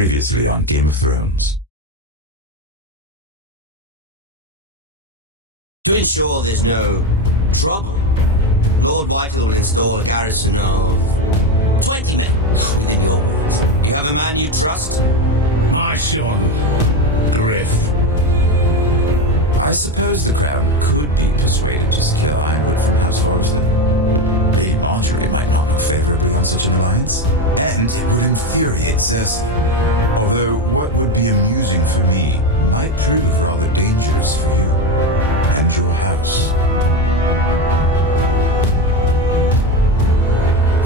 Previously on Game of Thrones. To ensure there's no trouble, Lord Whitehill will install a garrison of 20 men within your walls. You have a man you trust? My son, Gryff. I suppose the Crown could be persuaded to secure Ironwood from House Forrester. Lady Marjorie might not look favorably on such an alliance, and it would infuriate Cersei. Although what would be amusing for me might prove rather dangerous for you and your house.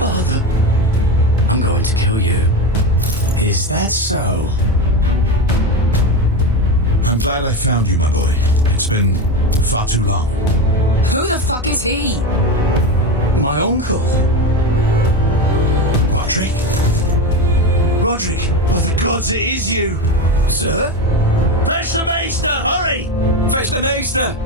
Father, I'm going to kill you. Is that so? I'm glad I found you, my boy. It's been far too long. Who the fuck is he? My uncle. Rodrik? Rodrik, by the gods, it is you. Sir? Fetch the maester, hurry! Fetch the maester!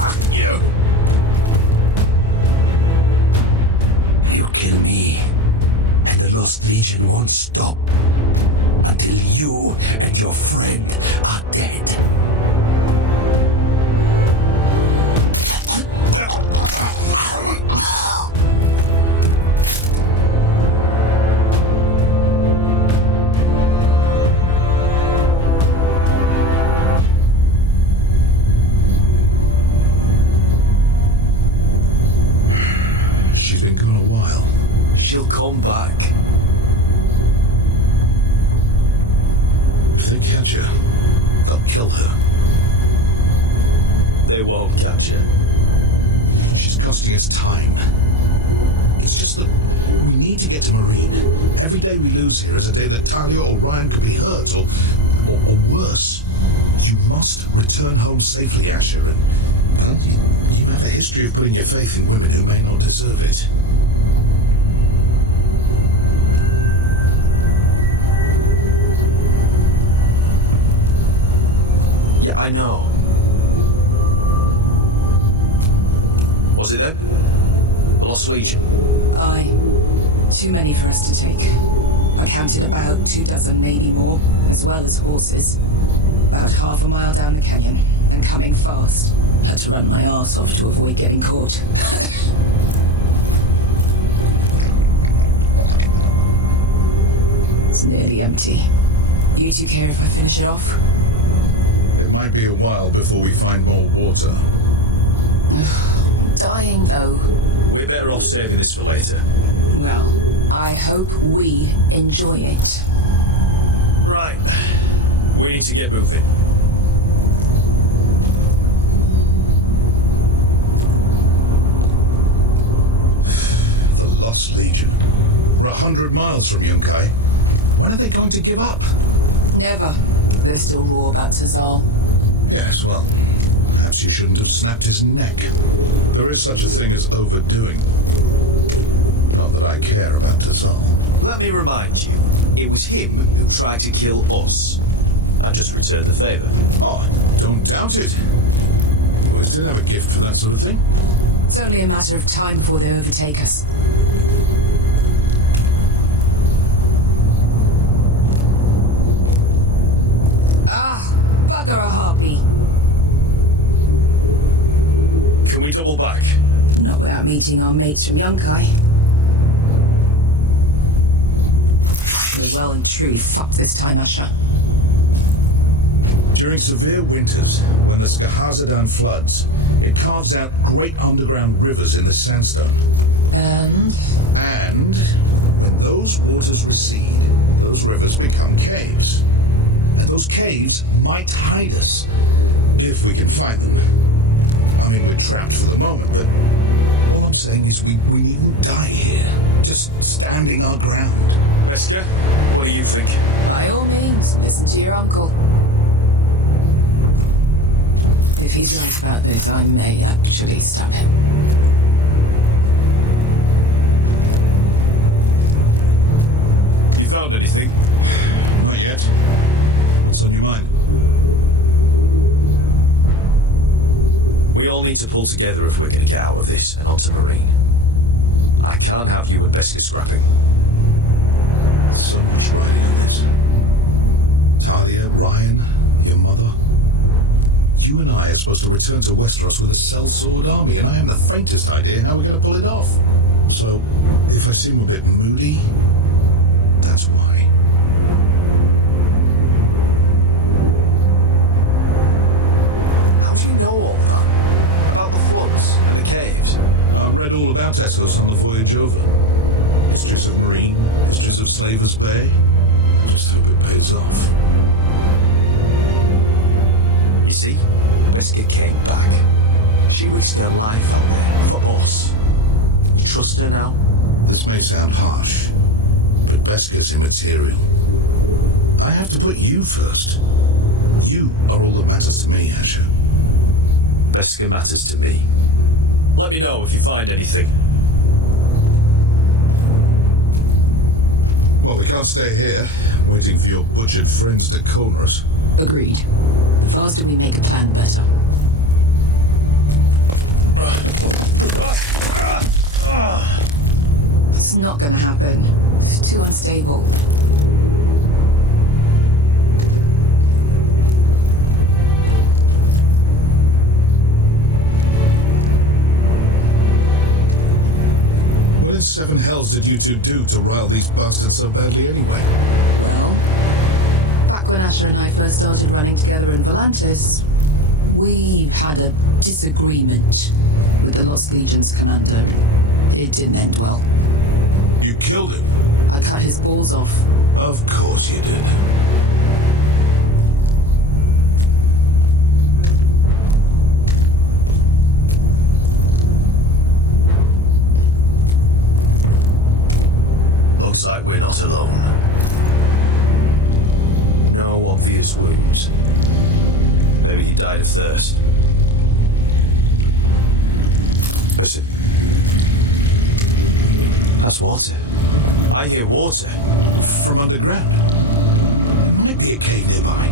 Fuck you! You'll kill me, and the Lost Legion won't stop until you and your friend are dead. She's been gone a while. She'll come back. If they catch her, they'll kill her. They won't catch her. She's costing us time. It's just that we need to get to Meereen. Every day we lose here is a day that Talia or Ryan could be hurt, or worse. You must return home safely, Asher, and well, you have a history of putting your faith in women who may not deserve it. Yeah, I know. Was it them? The Lost Legion? Aye. Too many for us to take. I counted about 24, maybe more, as well as horses. About half a mile down the canyon, and coming fast. Had to run my arse off to avoid getting caught. It's nearly empty. You two care if I finish it off? It might be a while before we find more water. Dying, though. We're better off saving this for later. Well, I hope we enjoy it. Right. We need to get moving. The Lost Legion. We're 100 miles from Yunkai. When are they going to give up? Never. They're still raw about Tazal. Yes, well, perhaps you shouldn't have snapped his neck. There is such a thing as overdoing. Not that I care about Tazal. Let me remind you, it was him who tried to kill us. I just returned the favour. Oh, don't doubt it. You always did have a gift for that sort of thing. It's only a matter of time before they overtake us. Bugger a harpy. Can we double back? Not without meeting our mates from Yunkai. We're well and truly fucked this time, Asher. During severe winters, when the Skahazadan floods, it carves out great underground rivers in the sandstone. And when those waters recede, those rivers become caves. And those caves might hide us, if we can find them. I mean, we're trapped for the moment, but all I'm saying is we needn't die here, just standing our ground. Veska, what do you think? by all means, listen to your uncle. If he's right about this, I may actually stab him. You found anything? need to pull together if we're going to get out of this and onto Meereen. I can't have you and Beskha scrapping. So much riding on it. Talia, Ryan, your mother. You and I are supposed to return to Westeros with a sellsword army, and I haven't the faintest idea how we're going to pull it off. So, if I seem a bit moody, that's why. How do you know all that? About the floods and the caves? I read all about Essos on the voyage over. Histories of Meereen, histories of Slaver's Bay. I just hope it pays off. You see, Beskha came back. She risked her life out there for us. You trust her now? This may sound harsh, but Beskha's immaterial. I have to put you first. You are all that matters to me, Asher. Beskha matters to me. Let me know if you find anything. Well, we can't stay here, waiting for your butchered friends to corner us. Agreed. The faster we make a plan, better. It's not gonna happen. It's too unstable. What in seven hells did you two do to rile these bastards so badly anyway? Well, back when Asher and I first started running together in Volantis, we had a disagreement with the Lost Legion's commander. It didn't end well. You killed him? I cut his balls off. Of course you did. Looks like we're not alone. No obvious wounds. Maybe he died of thirst. Listen. That's water. I hear water. From underground. There might be a cave nearby.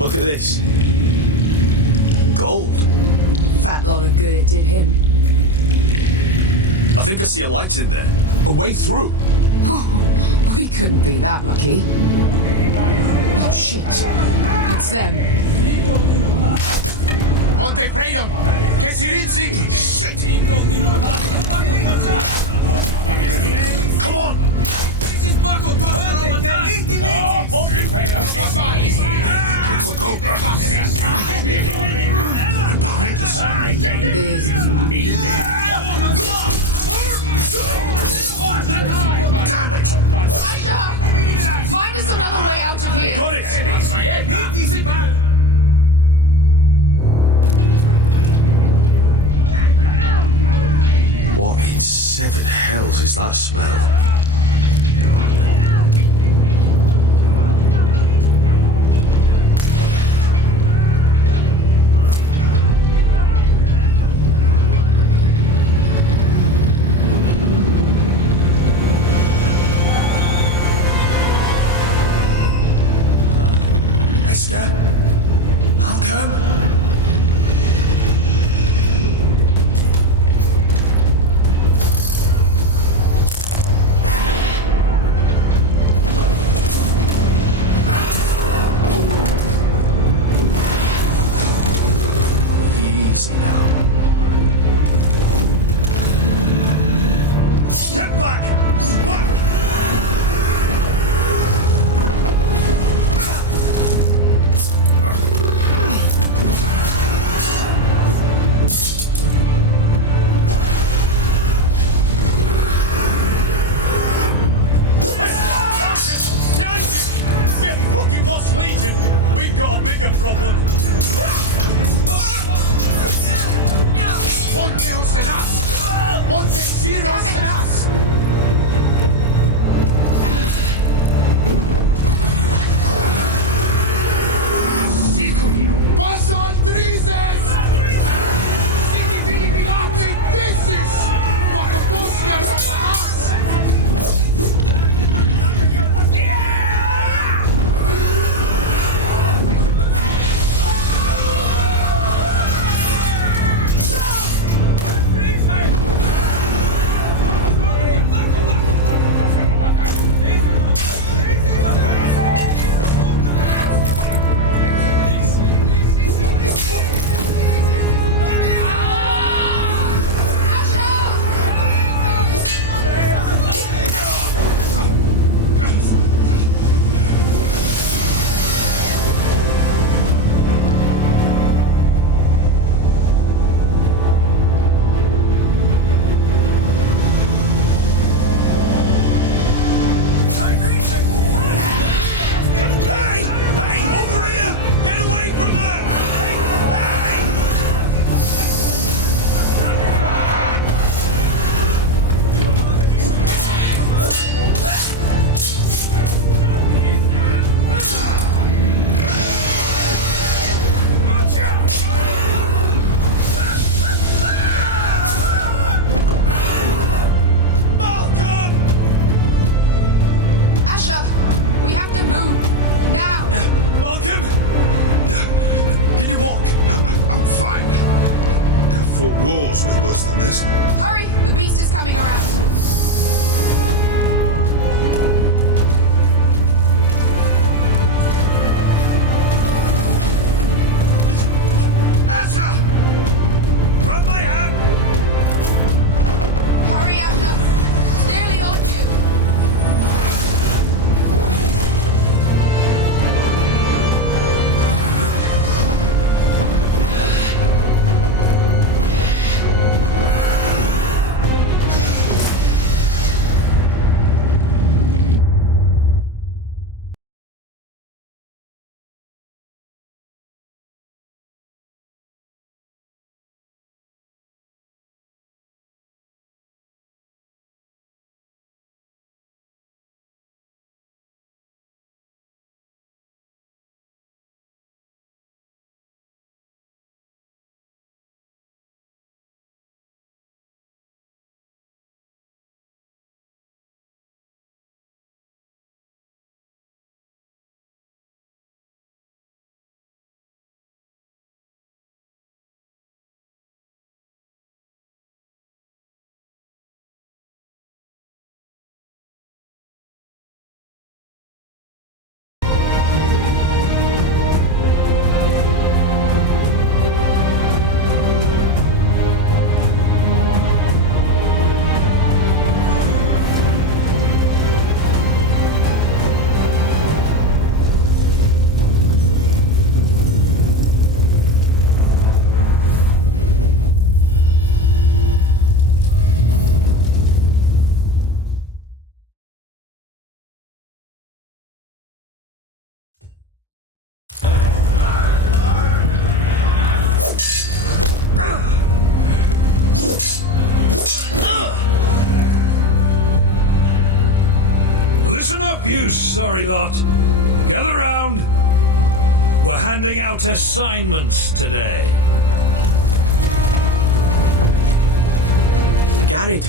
Look at this. Gold. Fat lot of good it did him. I think I see a light in there. A way through. Oh, we couldn't be that lucky. Shit. It's them. Monte freedom! Pesirizzi! Come on! Find us another way out of here! Got it! What in seven hells is that smell? up, you sorry lot. Gather round. We're handing out assignments today. Gared.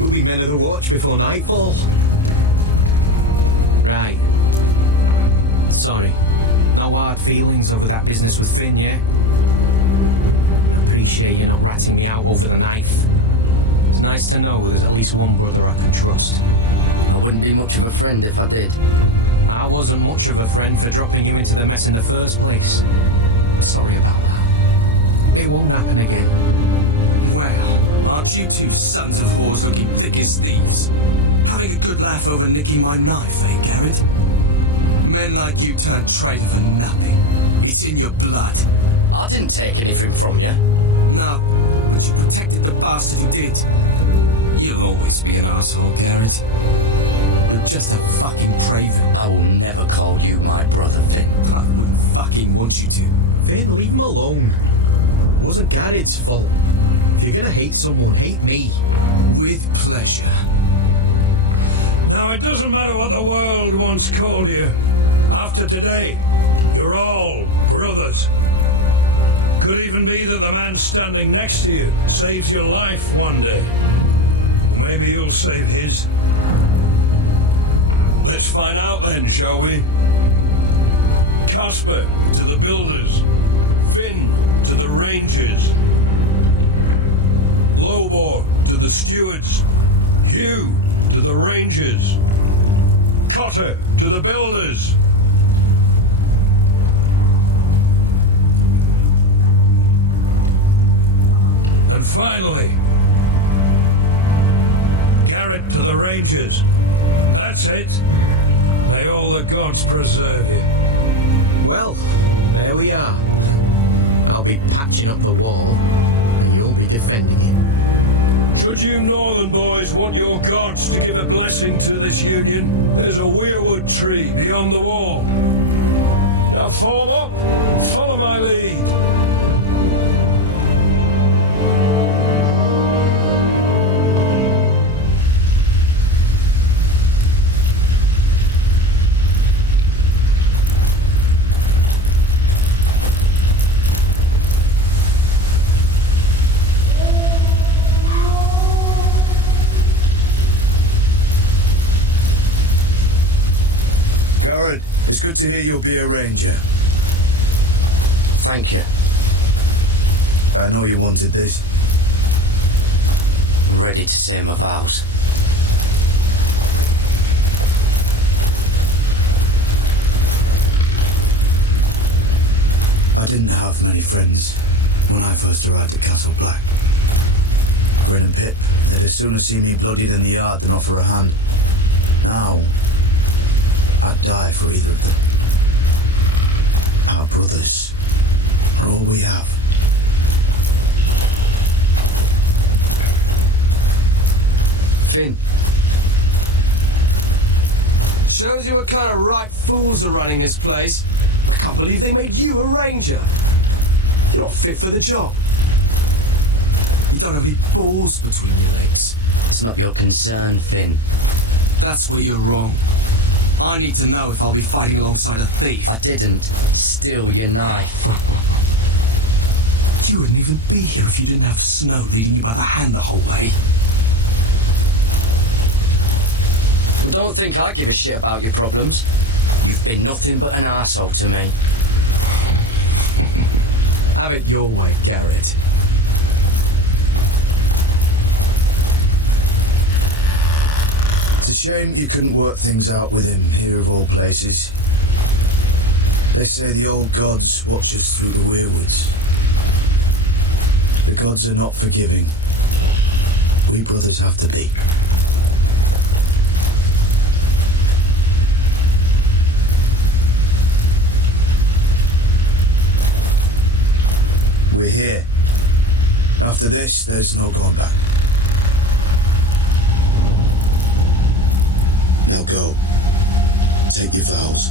We'll be men of the watch before nightfall. Right. Sorry. No hard feelings over that business with Finn, yeah? I appreciate you not ratting me out over the knife. It's nice to know there's at least one brother I can trust. I wouldn't be much of a friend if I did. I wasn't much of a friend for dropping you into the mess in the first place. Sorry about that. It won't happen again. Well, aren't you two sons of whores looking thick as thieves? Having a good laugh over nicking my knife, eh, Gared? Men like you turn traitor for nothing. It's in your blood. I didn't take anything from you. No, but you protected the bastard who did. You'll always be an asshole, Gared. You're just a fucking craven. I will never call you my brother, Finn. I wouldn't fucking want you to. Finn, leave him alone. It wasn't Gared's fault. If you're gonna hate someone, hate me. With pleasure. Now, it doesn't matter what the world once called you. After today, you're all brothers. Could even be that the man standing next to you saves your life one day. Maybe you'll save his. Let's find out then, shall we? Casper to the builders. Finn to the rangers. Lobor to the stewards. Hugh to the rangers. Cotter to the builders. And finally, Gared to the rangers. That's it. May all the gods preserve you. Well, there we are. I'll be patching up the wall, and you'll be defending it. Should you northern boys want your gods to give a blessing to this union, there's a weirwood tree beyond the wall. Now form up, follow my lead. It's good to hear you'll be a ranger. Thank you. I know you wanted this. I'm ready to say my vows. I didn't have many friends when I first arrived at Castle Black. Grin and Pip, they'd as soon have seen me bloodied in the yard than offer a hand. Now, I'd die for either of them. Our brothers are all we have. Finn. Shows you what kind of right fools are running this place. I can't believe they made you a ranger. You're not fit for the job. You don't have any balls between your legs. It's not your concern, Finn. That's where you're wrong. I need to know if I'll be fighting alongside a thief. I didn't steal your knife. You wouldn't even be here if you didn't have Snow leading you by the hand the whole way. Well, don't think I give a shit about your problems. You've been nothing but an arsehole to me. Have it your way, Gared. It's a shame you couldn't work things out with him here of all places. They say the old gods watch us through the weirwoods. The gods are not forgiving. We brothers have to be. We're here. After this, there's no going back. Now go. Take your vows.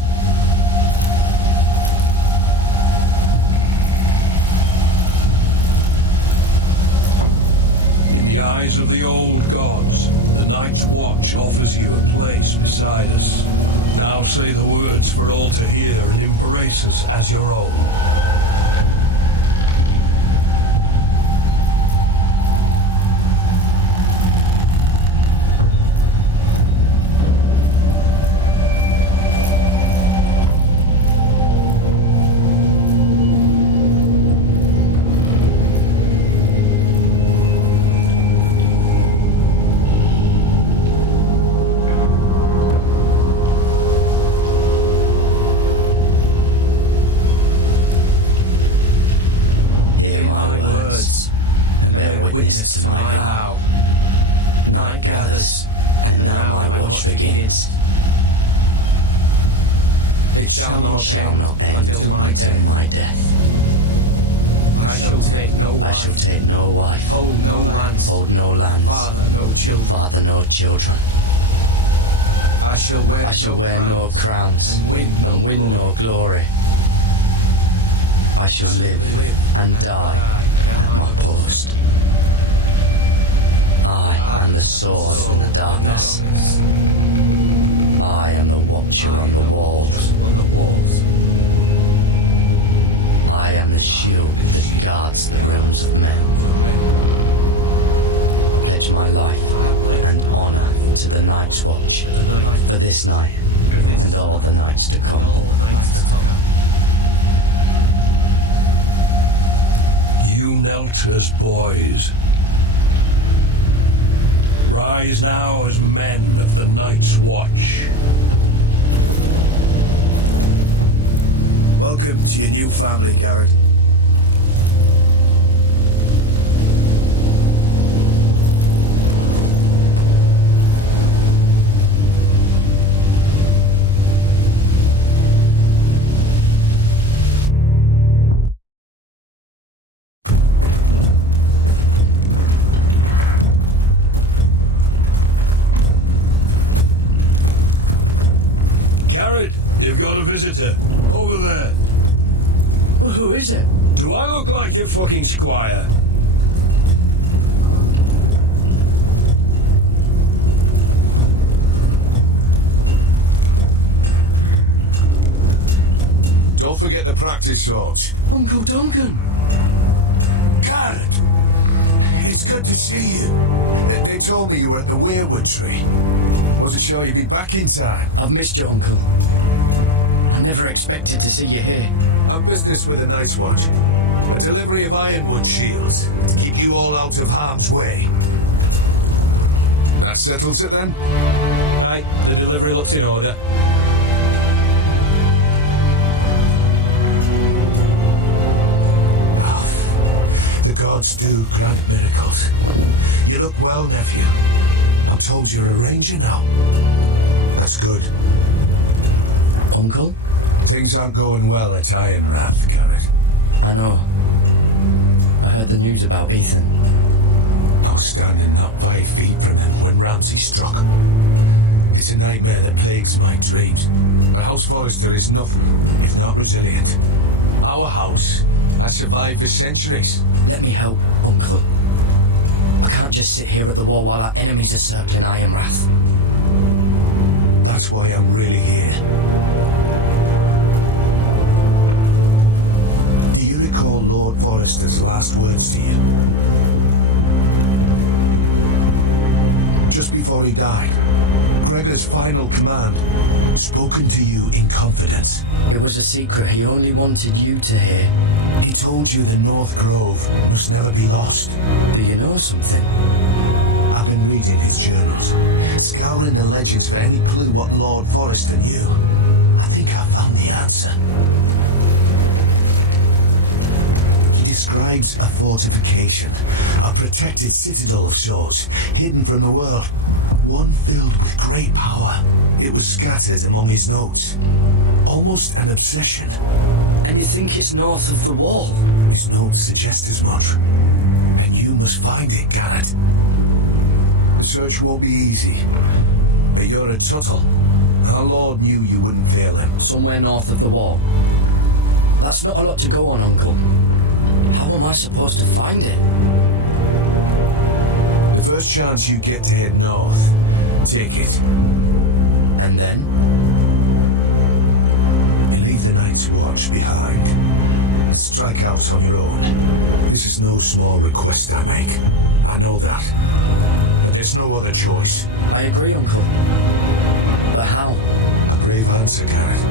In the eyes of the old gods, the Night's Watch offers you a place place beside us. Now say the words for all to hear and embrace us as your own. Shall not end until my death. I shall take no wife. Hold no lands. Father no children. I shall wear no crowns and win no glory. I shall live and die at my post. I am the sword in the darkness. I am the watcher on the walls. I am the shield that guards the realms of men. Pledge my life and honor to the Night's Watch for this night and all the nights to come. You knelt as boys. Rise now as men of the Night's Watch. Welcome to your new family, Gared. Gared, you've got a visitor. Over there. Well, who is it? Do I look like your fucking squire? Don't forget the practice swords. Uncle Duncan. Gared! It's good to see you. They told me you were at the weirwood tree. Wasn't sure you'd be back in time. I've missed you, Uncle. I never expected to see you here. I'm business with the Night's Watch. A delivery of ironwood shields to keep you all out of harm's way. That settles it then? Aye, the delivery looks in order. The gods do grant miracles. You look well, nephew. I'm told you're a ranger now. That's good. Uncle? Things aren't going well at Ironrath, Gared. I know. I heard the news about Ethan. I was standing not 5 feet from him when Ramsay struck. It's a nightmare that plagues my dreams. But House Forrester is nothing if not resilient. Our house has survived for centuries. Let me help, Uncle. I can't just sit here at the wall while our enemies are circling Ironrath. That's why I'm really here. Do you recall Lord Forrester's last words to you? Just before he died, Gregor's final command, spoken to you in confidence. It was a secret he only wanted you to hear. He told you the North Grove must never be lost. Do you know something? I've been reading his journals, scouring the legends for any clue what Lord Forrester knew. I think I found the answer. He describes a fortification, a protected citadel of sorts, hidden from the world, one filled with great power. It was scattered among his notes, almost an obsession. And you think it's north of the wall? His notes suggest as much, and you must find it, Gared. The search won't be easy, but you're a Tuttle. Our Lord knew you wouldn't fail him. Somewhere north of the wall. That's not a lot to go on, Uncle. How am I supposed to find it? The first chance you get to head north, take it. then? You leave the Night's Watch behind and strike out on your own. This is no small request I make. I know that. But there's no other choice. I agree, Uncle. But how? A brave answer, Gared.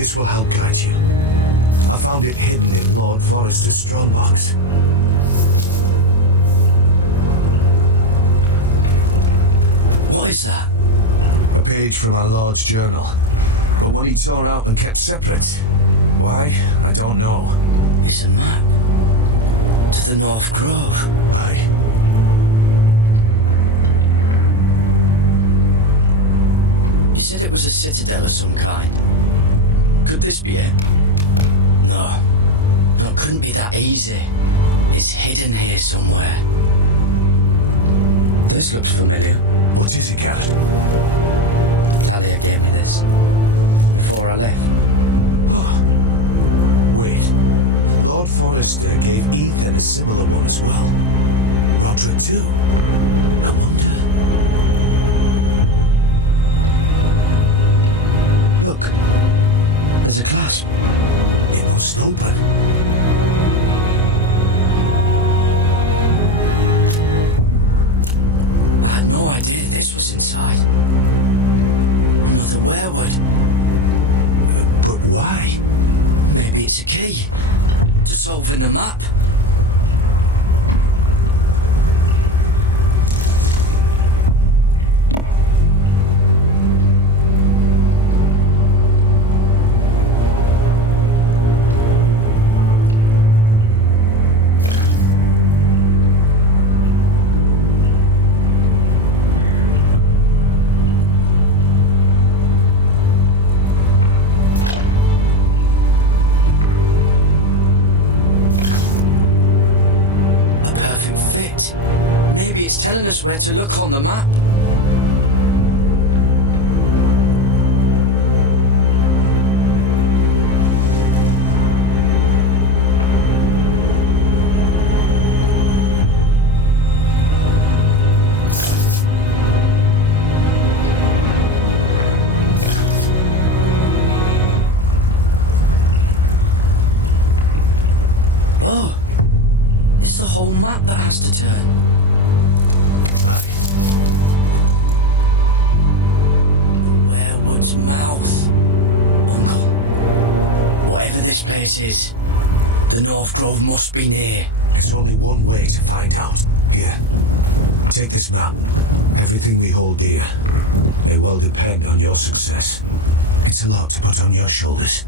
This will help guide you. I found it hidden in Lord Forrester's strongbox. What is that? A page from our Lord's journal. But one he tore out and kept separate. Why? I don't know. It's a map. To the North Grove. Aye. You said it was a citadel of some kind. Could this be it? No. No, it couldn't be that easy. It's hidden here somewhere. This looks familiar. What is it, Gared? Talia gave me this. Before I left. Oh. Wait. Lord Forrester gave Ethan a similar one as well. Rodrik too. I wonder. Look. There's a clasp. It must open. I had no idea this was inside. Another werewood. But why? Maybe it's a key to solving the map. Telling us where to look on the map. Oh, it's the whole map that has to turn. Werewood's mouth. Uncle, whatever this place is, the North Grove must be near. There's only one way to find out. Yeah. Take this map. Everything we hold dear may well depend on your success. It's a lot to put on your shoulders.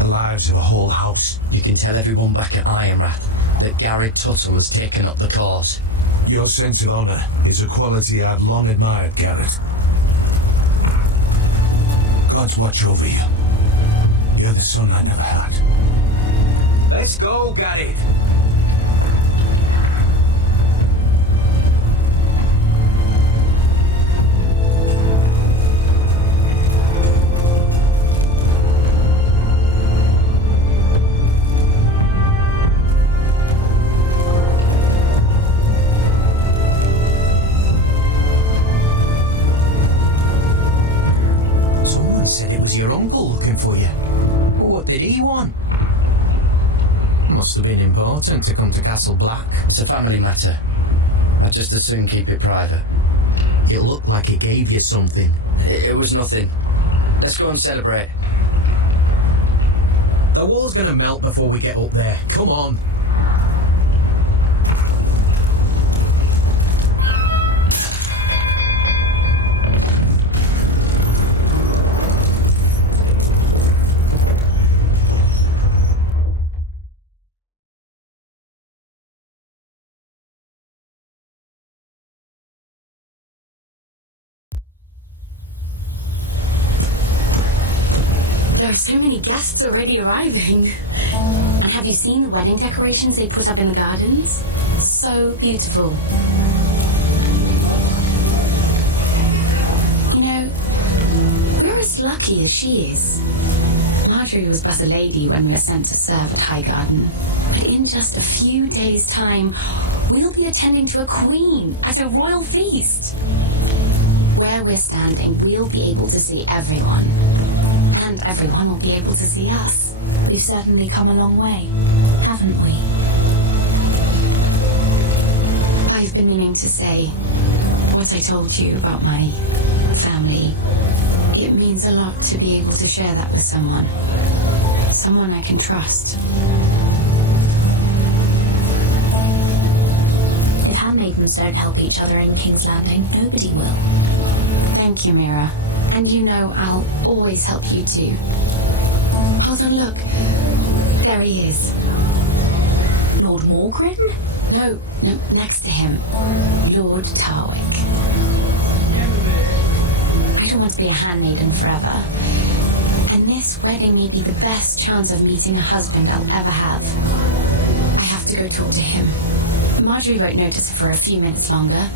The lives of a whole house. You can tell everyone back at Ironrath that Gared Tuttle has taken up the cause. Your sense of honor is a quality I've long admired, Gared. God's watch over you. You're the son I never had. Let's go, Gared. Your uncle looking for you. Well, what did he want? Must have been important to come to Castle Black. It's a family matter. I'd just as soon keep it private. It looked like it gave you something. It was nothing. Let's go and celebrate. The wall's gonna melt before we get up there. Come on. There are so many guests already arriving. And have you seen the wedding decorations they put up in the gardens? So beautiful. You know, we're as lucky as she is. My Marjorie was but a lady when we were sent to serve at Highgarden. But in just a few days' time, we'll be attending to a queen at a royal feast. Where we're standing, we'll be able to see everyone. And everyone will be able to see us. We've certainly come a long way, haven't we? I've been meaning to say what I told you about my family. It means a lot to be able to share that with someone. Someone I can trust. If handmaidens don't help each other in King's Landing, nobody will. Thank you, Mira. And you know I'll always help you too. Hold on, look. There he is. Lord Morgrim? No, next to him. Lord Tarwick. I don't want to be a handmaiden forever. And this wedding may be the best chance of meeting a husband I'll ever have. I have to go talk to him. Marjorie won't notice for a few minutes longer.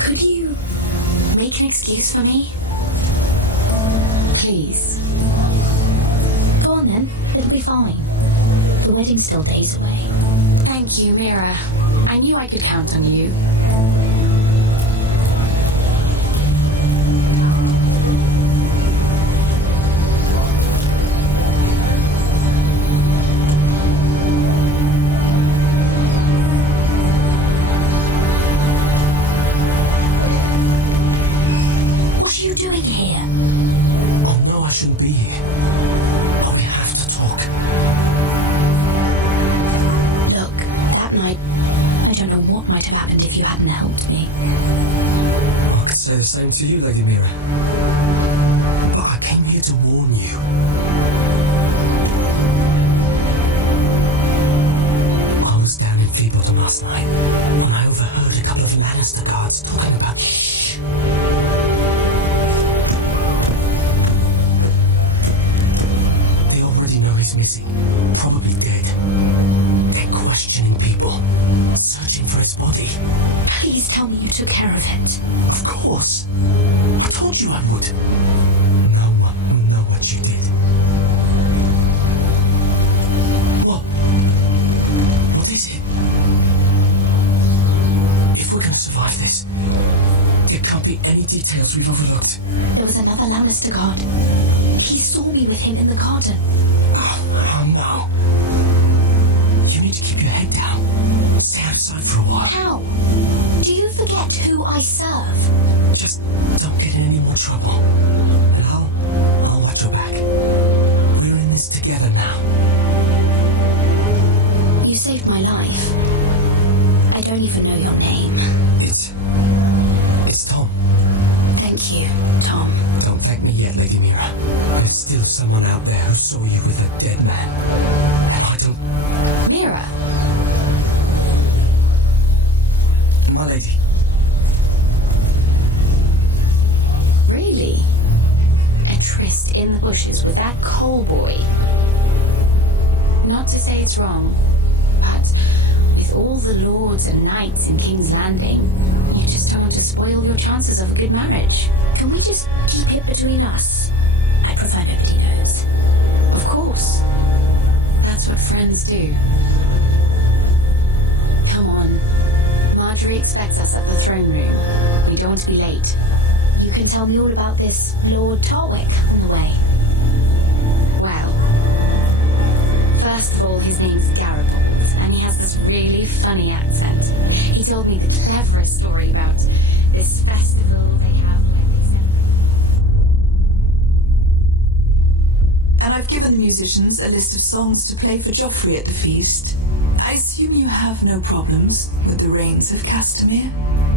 Could you make an excuse for me? Please. Go on then, it'll be fine. The wedding's still days away. Thank you, Mira. I knew I could count on you. What are you doing here? Oh no, I shouldn't be here. But we have to talk. Look, that night, I don't know what might have happened if you hadn't helped me. I could say the same to you, Lady Mira. But I came here to warn you. I was down in Fleabottom last night when I overheard a couple of Lannister guards talking about shh. They already know he's missing, probably dead. They're questioning people, searching for his body. Please tell me you took care of it. Of course. I told you I would. No one will know what you did. What? What is it? If we're gonna survive this, there can't be any details we've overlooked. There was another Lannister guard. He saw me with him in the garden. Oh no. You need to keep your head down. Stay outside for a while. How? Do you forget who I serve? Just don't get in any more trouble. And I'll watch your back. We're in this together now. You saved my life. I don't even know your name. It's Tom. Thank you, Tom. Don't thank me yet, Lady Mira. There's still someone out there who saw you with a dead man. And I don't... Mira. My lady. Really? A tryst in the bushes with that coal boy? Not to say it's wrong, but with all the lords and knights in King's Landing, you just don't want to spoil your chances of a good marriage. Can we just keep it between us? I prefer nobody knows. Of course. That's what friends do. Come on. Marjorie expects us at the throne room. We don't want to be late. You can tell me all about this Lord Tarwick on the way. Well, first of all, his name's Gared, and he has this really funny accent. He told me the cleverest story about this festival they have where they celebrate. And I've given the musicians a list of songs to play for Joffrey at the feast. I assume you have no problems with the Rains of Castamere?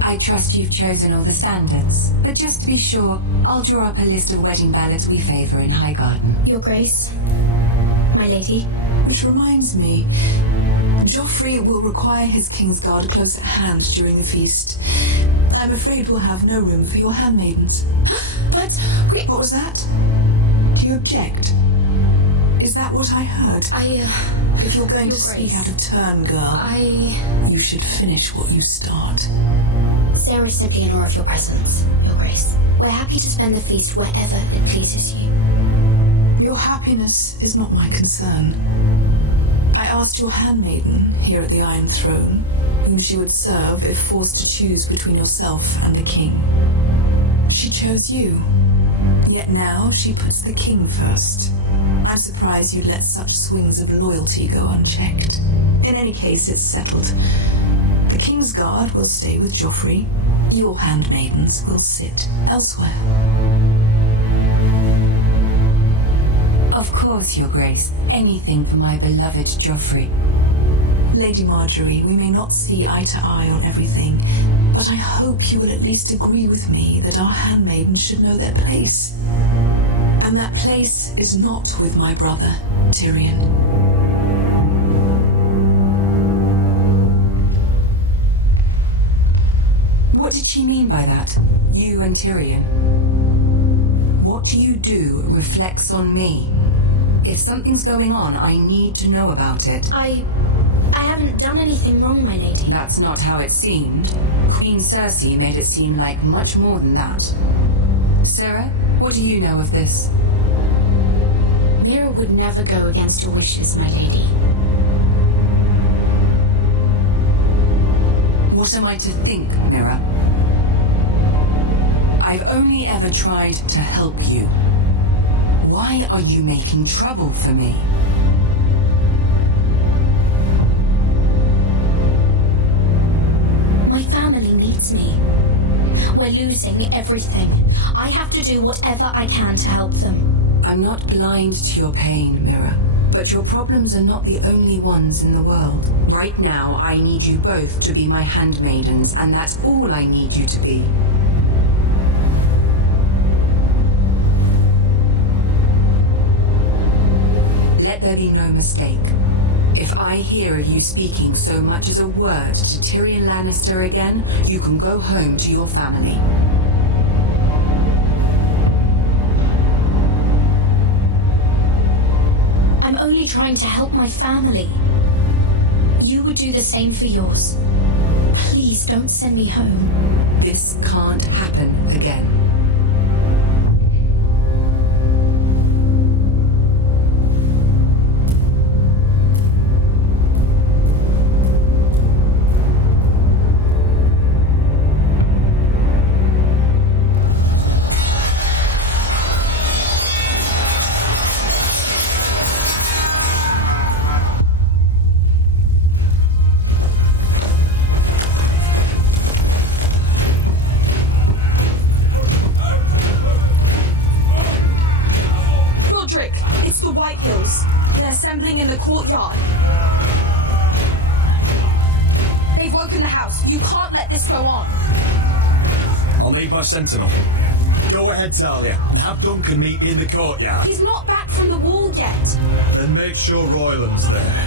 I trust you've chosen all the standards. But just to be sure, I'll draw up a list of wedding ballads we favour in Highgarden. Your Grace, my lady. Which reminds me, Joffrey will require his Kingsguard close at hand during the feast. I'm afraid we'll have no room for your handmaidens. But what was that? Do you object? Is that what I heard? If you're going to speak out of turn, girl, you should finish what you start. Sarah is simply in awe of your presence, Your Grace. We're happy to spend the feast wherever it pleases you. Your happiness is not my concern. I asked your handmaiden here at the Iron Throne whom she would serve if forced to choose between yourself and the king. She chose you. Yet now she puts the king first. I'm surprised you'd let such swings of loyalty go unchecked. In any case, it's settled. The king's guard will stay with Joffrey. Your handmaidens will sit elsewhere. Of course, Your Grace. Anything for my beloved Joffrey. Lady Marjorie, we may not see eye to eye on everything, but I hope you will at least agree with me that our handmaidens should know their place. And that place is not with my brother, Tyrion. What did she mean by that? You and Tyrion? What you do reflects on me. If something's going on, I need to know about it. I haven't done anything wrong, my lady. That's not how it seemed. Queen Cersei made it seem like much more than that. Sarah, what do you know of this? Mira would never go against your wishes, my lady. What am I to think, Mira? I've only ever tried to help you. Why are you making trouble for me? My family needs me. We're losing everything. I have to do whatever I can to help them. I'm not blind to your pain, Mira. But your problems are not the only ones in the world. Right now, I need you both to be my handmaidens, and that's all I need you to be. Let there be no mistake. If I hear of you speaking so much as a word to Tyrion Lannister again, you can go home to your family. I'm only trying to help my family. You would do the same for yours. Please don't send me home. This can't happen again. It's the Whitehills. They're assembling in the courtyard. They've woken the house. You can't let this go on. I'll need my sentinel. Go ahead, Talia, and have Duncan meet me in the courtyard. He's not back from the wall yet. Then make sure Royland's there.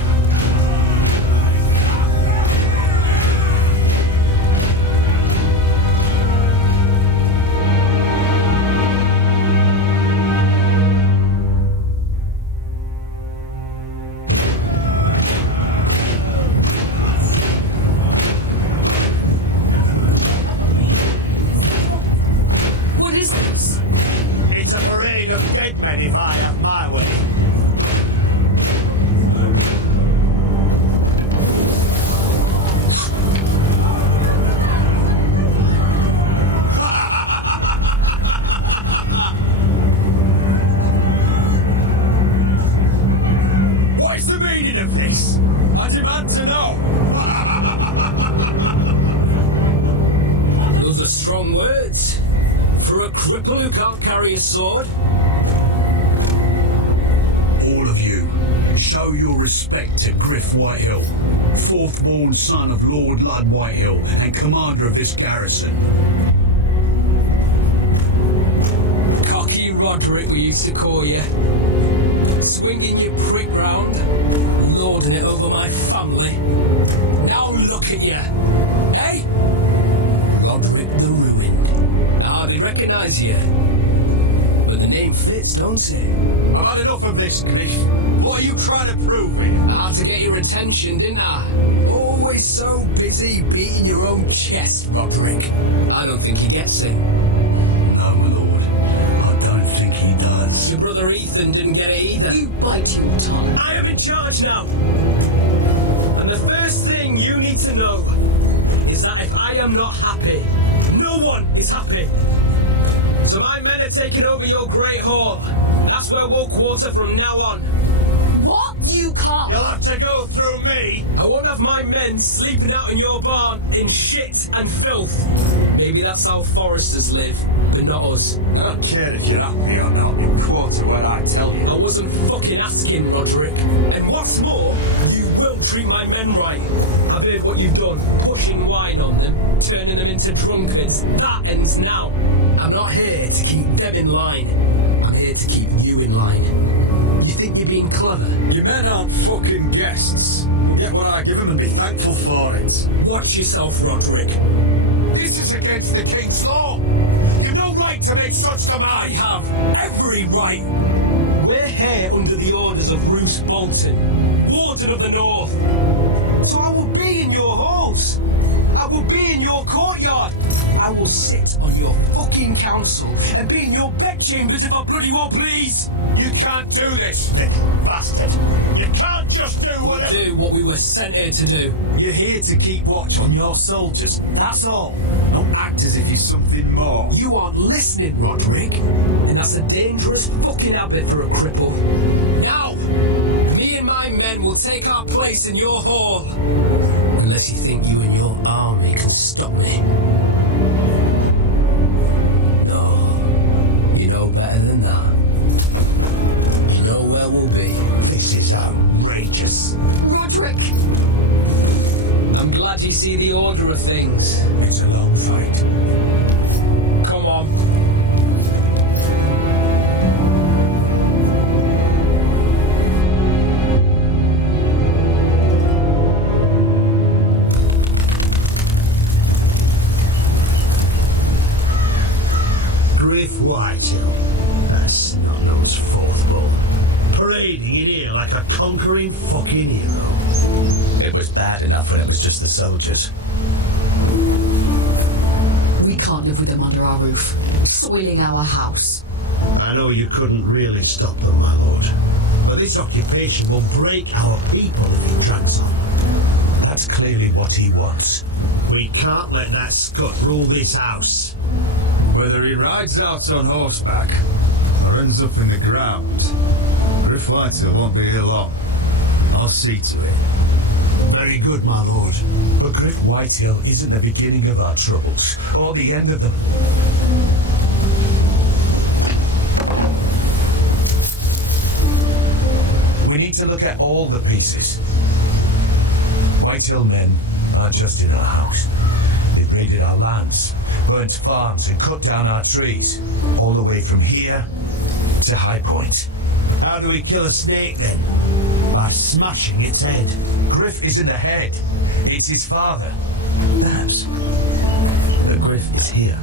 If I have my way. What is the meaning of this? I demand to know. Those are strong words. For a cripple who can't carry a sword? All of you, show your respect to Gryff Whitehill, fourth-born son of Lord Ludd Whitehill and commander of this garrison. Cocky Rodrik, we used to call you. Swinging your prick round, lording it over my family. Now look at you. Hey? Rodrik the Ruined. I hardly recognise you. But the name fits, don't it? I've had enough of this, Gryff. What are you trying to prove here? I had to get your attention, didn't I? Always so busy beating your own chest, Rodrik. I don't think he gets it. No, my lord. I don't think he does. Your brother Ethan didn't get it either. You bite your tongue. I am in charge now. And the first thing you need to know is that if I am not happy, no one is happy. So my men are taking over your Great Hall. That's where we'll quarter from now on. What? You can't. You'll have to go through me. I won't have my men sleeping out in your barn in shit and filth. Maybe that's how Forresters live, but not us. I don't care if you're happy or not. You quarter where I tell you. I wasn't fucking asking, Rodrik. And what's more, you will treat my men right. I've heard what you've done, pushing wine on them, turning them into drunkards. That ends now. I'm not here to keep them in line. I'm here to keep you in line. You think you're being clever? Your men aren't fucking guests. Get what I give them and be thankful for it. Watch yourself, Rodrik. This is against the King's law. You've no right to make such demands. I have every right. We're here under the orders of Roose Bolton, Warden of the North. So I will be in your halls. I will be in your courtyard. I will sit on your fucking council and be in your bedchambers if I bloody well please. You can't do this, little bastard. You can't just do whatever. Do what we were sent here to do. You're here to keep watch on your soldiers. That's all. Don't act as if you're something more. You aren't listening, Rodrik. And that's a dangerous fucking habit for a cripple. Now, me and my men will take our place in your hall. Unless you think you and your army can stop me. No, you know better than that. You know where we'll be. This is outrageous. Rodrik! I'm glad you see the order of things. It's a long fight. Come on. Gryff Whitehill. That's not knows fourth bull. Parading in here like a conquering fucking hero. It was bad enough when it was just the soldiers. We can't live with them under our roof, soiling our house. I know you couldn't really stop them, my lord. But this occupation will break our people if it drags on. That's clearly what he wants. We can't let that scut rule this house. Whether he rides out on horseback or ends up in the ground, Gryff Whitehill won't be here long. I'll see to it. Very good, my lord. But Gryff Whitehill isn't the beginning of our troubles, or the end of them. We need to look at all the pieces. Whitehill men aren't just in our house. They've raided our lands, burnt farms and cut down our trees, all the way from here to High Point. How do we kill a snake then? By smashing its head. Gryff isn't the head, it's his father. Perhaps. But Gryff is here.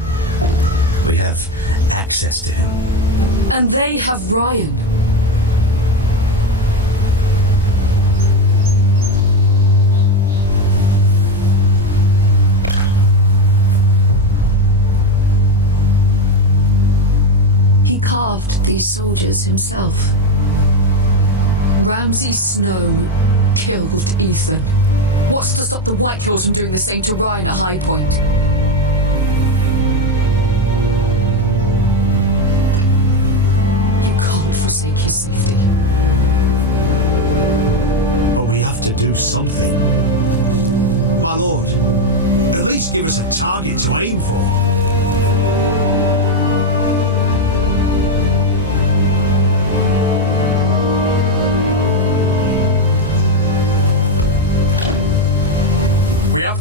We have access to him. And they have Ryan. He carved these soldiers himself. Ramsay Snow killed Ethan. What's to stop the Whitehills from doing the same to Ryan at High Point? You can't forsake his safety. But we have to do something. My lord, at least give us a target to aim for.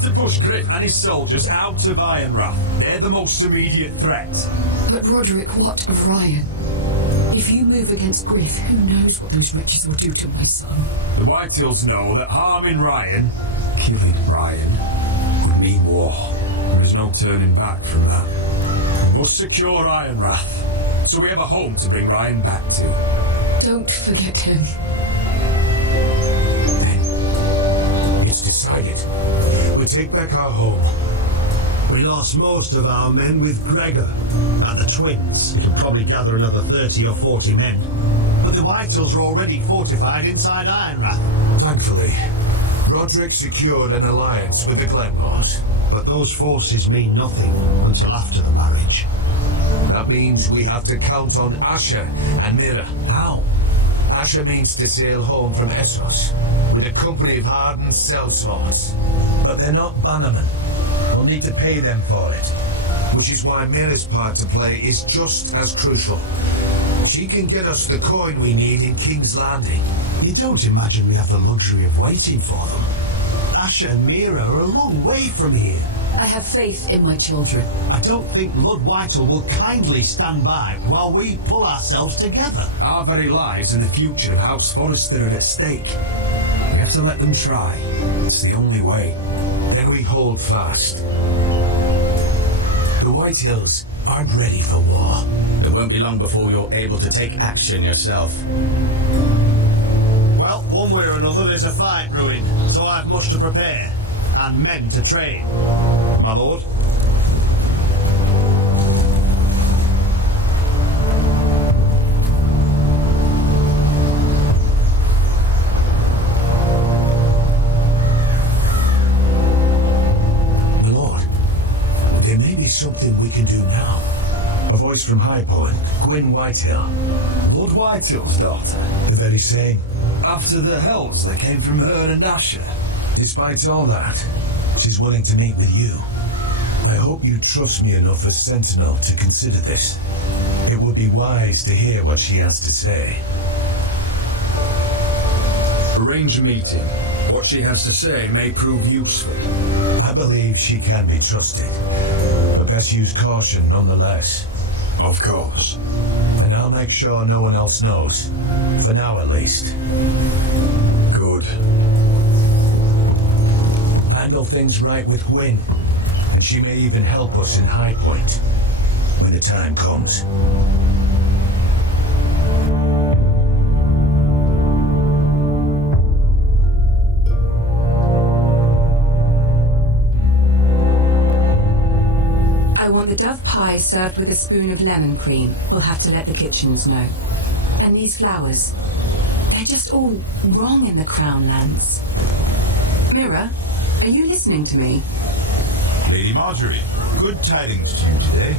To push Gryff and his soldiers out of Ironrath. They're the most immediate threat. But Rodrik, what of Ryan? If you move against Gryff, who knows what those wretches will do to my son? The Whitehills know that harming Ryan, killing Ryan, would mean war. There is no turning back from that. We must secure Ironrath, so we have a home to bring Ryan back to. Don't forget him. Then, it's decided. We'll take back our home. We lost most of our men with Gregor and the twins. We could probably gather another 30 or 40 men. But the Whitehills are already fortified inside Ironrath. Thankfully, Rodrik secured an alliance with the Glenmort. But those forces mean nothing until after the marriage. That means we have to count on Asher and Mira. How? Asher means to sail home from Essos with a company of hardened sellswords. But they're not bannermen. We'll need to pay them for it. Which is why Mira's part to play is just as crucial. She can get us the coin we need in King's Landing. You don't imagine we have the luxury of waiting for them? Asher and Mira are a long way from here. I have faith in my children. I don't think Ludd Whitehill will kindly stand by while we pull ourselves together. Our very lives and the future of House Forrester are at stake. We have to let them try. It's the only way. Then we hold fast. The Whitehills aren't ready for war. It won't be long before you're able to take action yourself. Well, one way or another there's a fight brewing, so I have much to prepare. And men to train. My lord? My lord, there may be something we can do now. A voice from High Point, Gryff Whitehill. Ludd Whitehill's daughter. The very same. After the hells that came from her and Asher. Despite all that, she's willing to meet with you. I hope you trust me enough as Sentinel to consider this. It would be wise to hear what she has to say. Arrange a meeting. What she has to say may prove useful. I believe she can be trusted, but best use caution nonetheless. Of course. And I'll make sure no one else knows. For now, at least. Good. Handle things right with Gwen, and she may even help us in High Point when the time comes. I want the dove pie served with a spoon of lemon cream. We'll have to let the kitchens know. And these flowers. They're just all wrong in the Crown lands. Mira, are you listening to me? Lady Marjorie, good tidings to you today.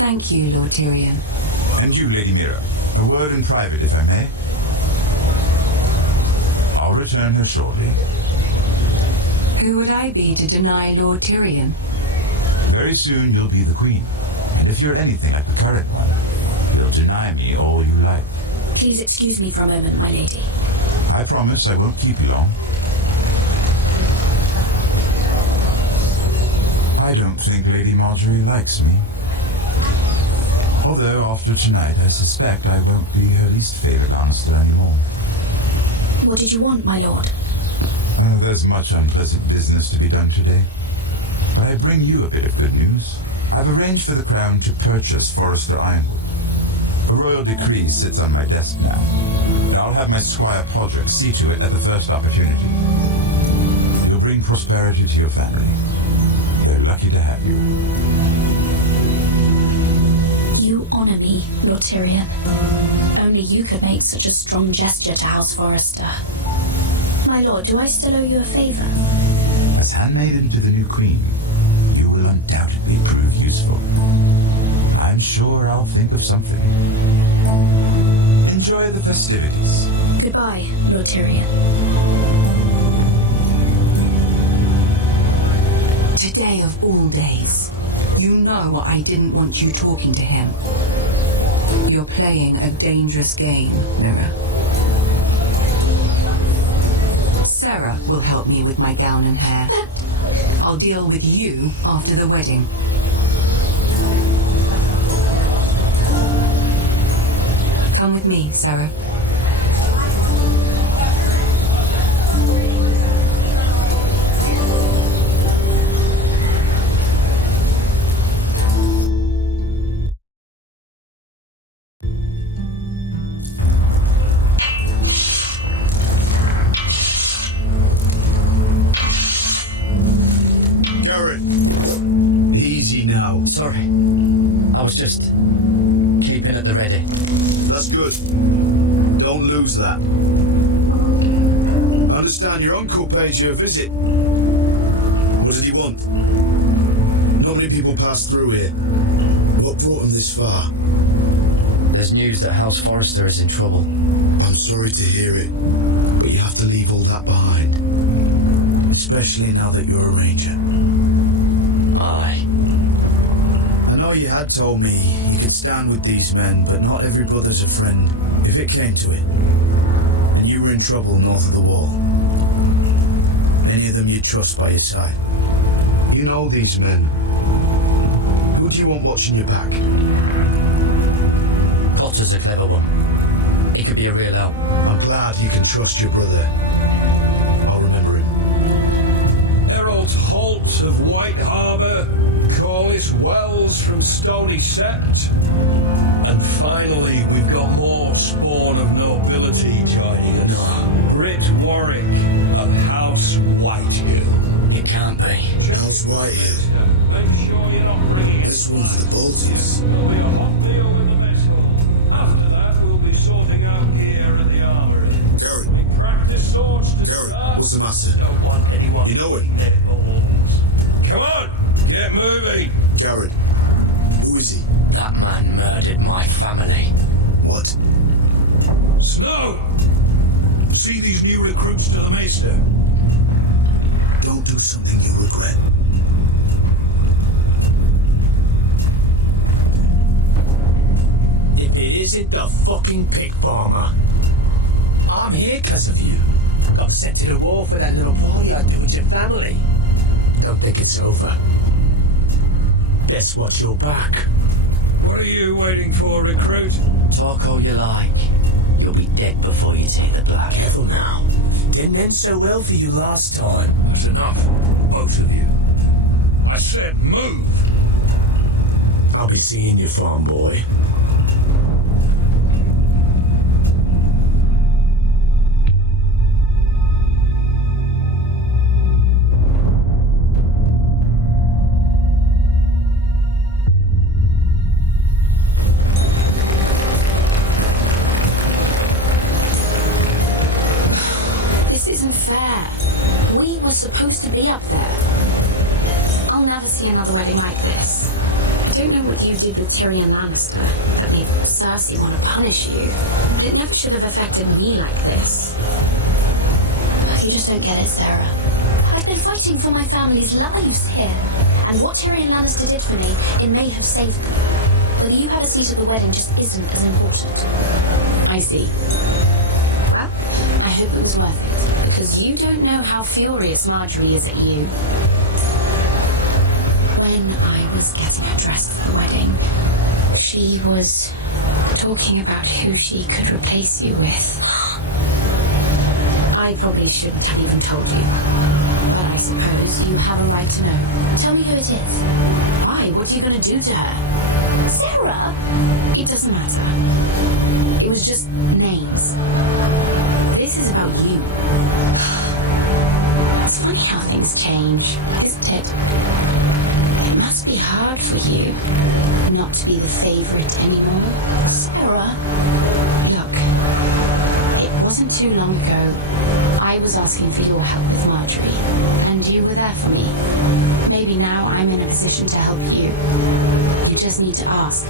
Thank you, Lord Tyrion. And you, Lady Mira. A word in private, if I may. I'll return her shortly. Who would I be to deny Lord Tyrion? Very soon you'll be the queen. And if you're anything like the current one, you'll deny me all you like. Please excuse me for a moment, my lady. I promise I won't keep you long. I don't think Lady Marjorie likes me. Although after tonight I suspect I won't be her least favorite Lannister anymore. What did you want, my lord? Oh, there's much unpleasant business to be done today. But I bring you a bit of good news. I've arranged for the Crown to purchase Forrester Ironwood. A royal decree sits on my desk now, and I'll have my squire Podrick see to it at the first opportunity. You'll bring prosperity to your family. They're lucky to have you. You honor me, Lord Tyrion. Only you could make such a strong gesture to House Forrester. My lord, do I still owe you a favor? As handmaiden to the new queen, you will undoubtedly prove useful. I'm sure I'll think of something. Enjoy the festivities. Goodbye, Lord Tyrion. Today of all days. You know I didn't want you talking to him. You're playing a dangerous game, Mira. Sarah will help me with my gown and hair. I'll deal with you after the wedding. Come with me, Sarah. Sorry. I was just keeping at the ready. That's good. Don't lose that. I understand your uncle paid you a visit. What did he want? Not many people pass through here. What brought him this far? There's news that House Forrester is in trouble. I'm sorry to hear it, but you have to leave all that behind. Especially now that you're a ranger. Aye. I know you had told me you could stand with these men, but not every brother's a friend, if it came to it. And you were in trouble north of the wall. Any of them you'd trust by your side. You know these men. Who do you want watching your back? Cotter's a clever one. He could be a real help. I'm glad you can trust your brother. I'll remember him. Herald Holt of White Harbour, Corliss Wells from Stony Sept, and finally we've got more spawn of nobility joining us. Britt Warwick of House Whitehill. It can't be. House Whitehill. Make sure you're not bringing it. This one's the Baltics. There'll be a hot meal in the mess hall. After that, we'll be sorting out gear at the armory. Gared. We practice swords to Gared, start. what's the matter? Don't want anyone. You know it. their balls. Come on, get moving. Gared. Who is he? That man murdered my family. What? Snow! See these new recruits to the Maester? Don't do something you regret. If it isn't the fucking pig farmer. I'm here because of you. Got sent to the war for that little party I did with your family. Don't think it's over. Let's watch your back. What are you waiting for, recruit? Talk all you like. You'll be dead before you take the blood. Careful now. Didn't end so well for you last time. That's enough, both of you. I said move. I'll be seeing you, farm boy. Supposed to be up there. I'll never see another wedding like this. I don't know what you did with Tyrion Lannister that made Cersei want to punish you, but it never should have affected me like this. You just don't get it, Sarah. I've been fighting for my family's lives here, and what Tyrion Lannister did for me, it may have saved them. Whether you have a seat at the wedding just isn't as important. I see. Well, I hope it was worth it, because you don't know how furious Marjorie is at you. When I was getting her dressed for the wedding, she was talking about who she could replace you with. I probably shouldn't have even told you, but I suppose you have a right to know. Tell me who it is. Why? What are you going to do to her? Sarah? It doesn't matter. It was just names. This is about you. It's funny how things change, isn't it? It must be hard for you not to be the favorite anymore. Sarah, look. It wasn't too long ago, I was asking for your help with Marjorie, and you were there for me. Maybe now I'm in a position to help you. You just need to ask.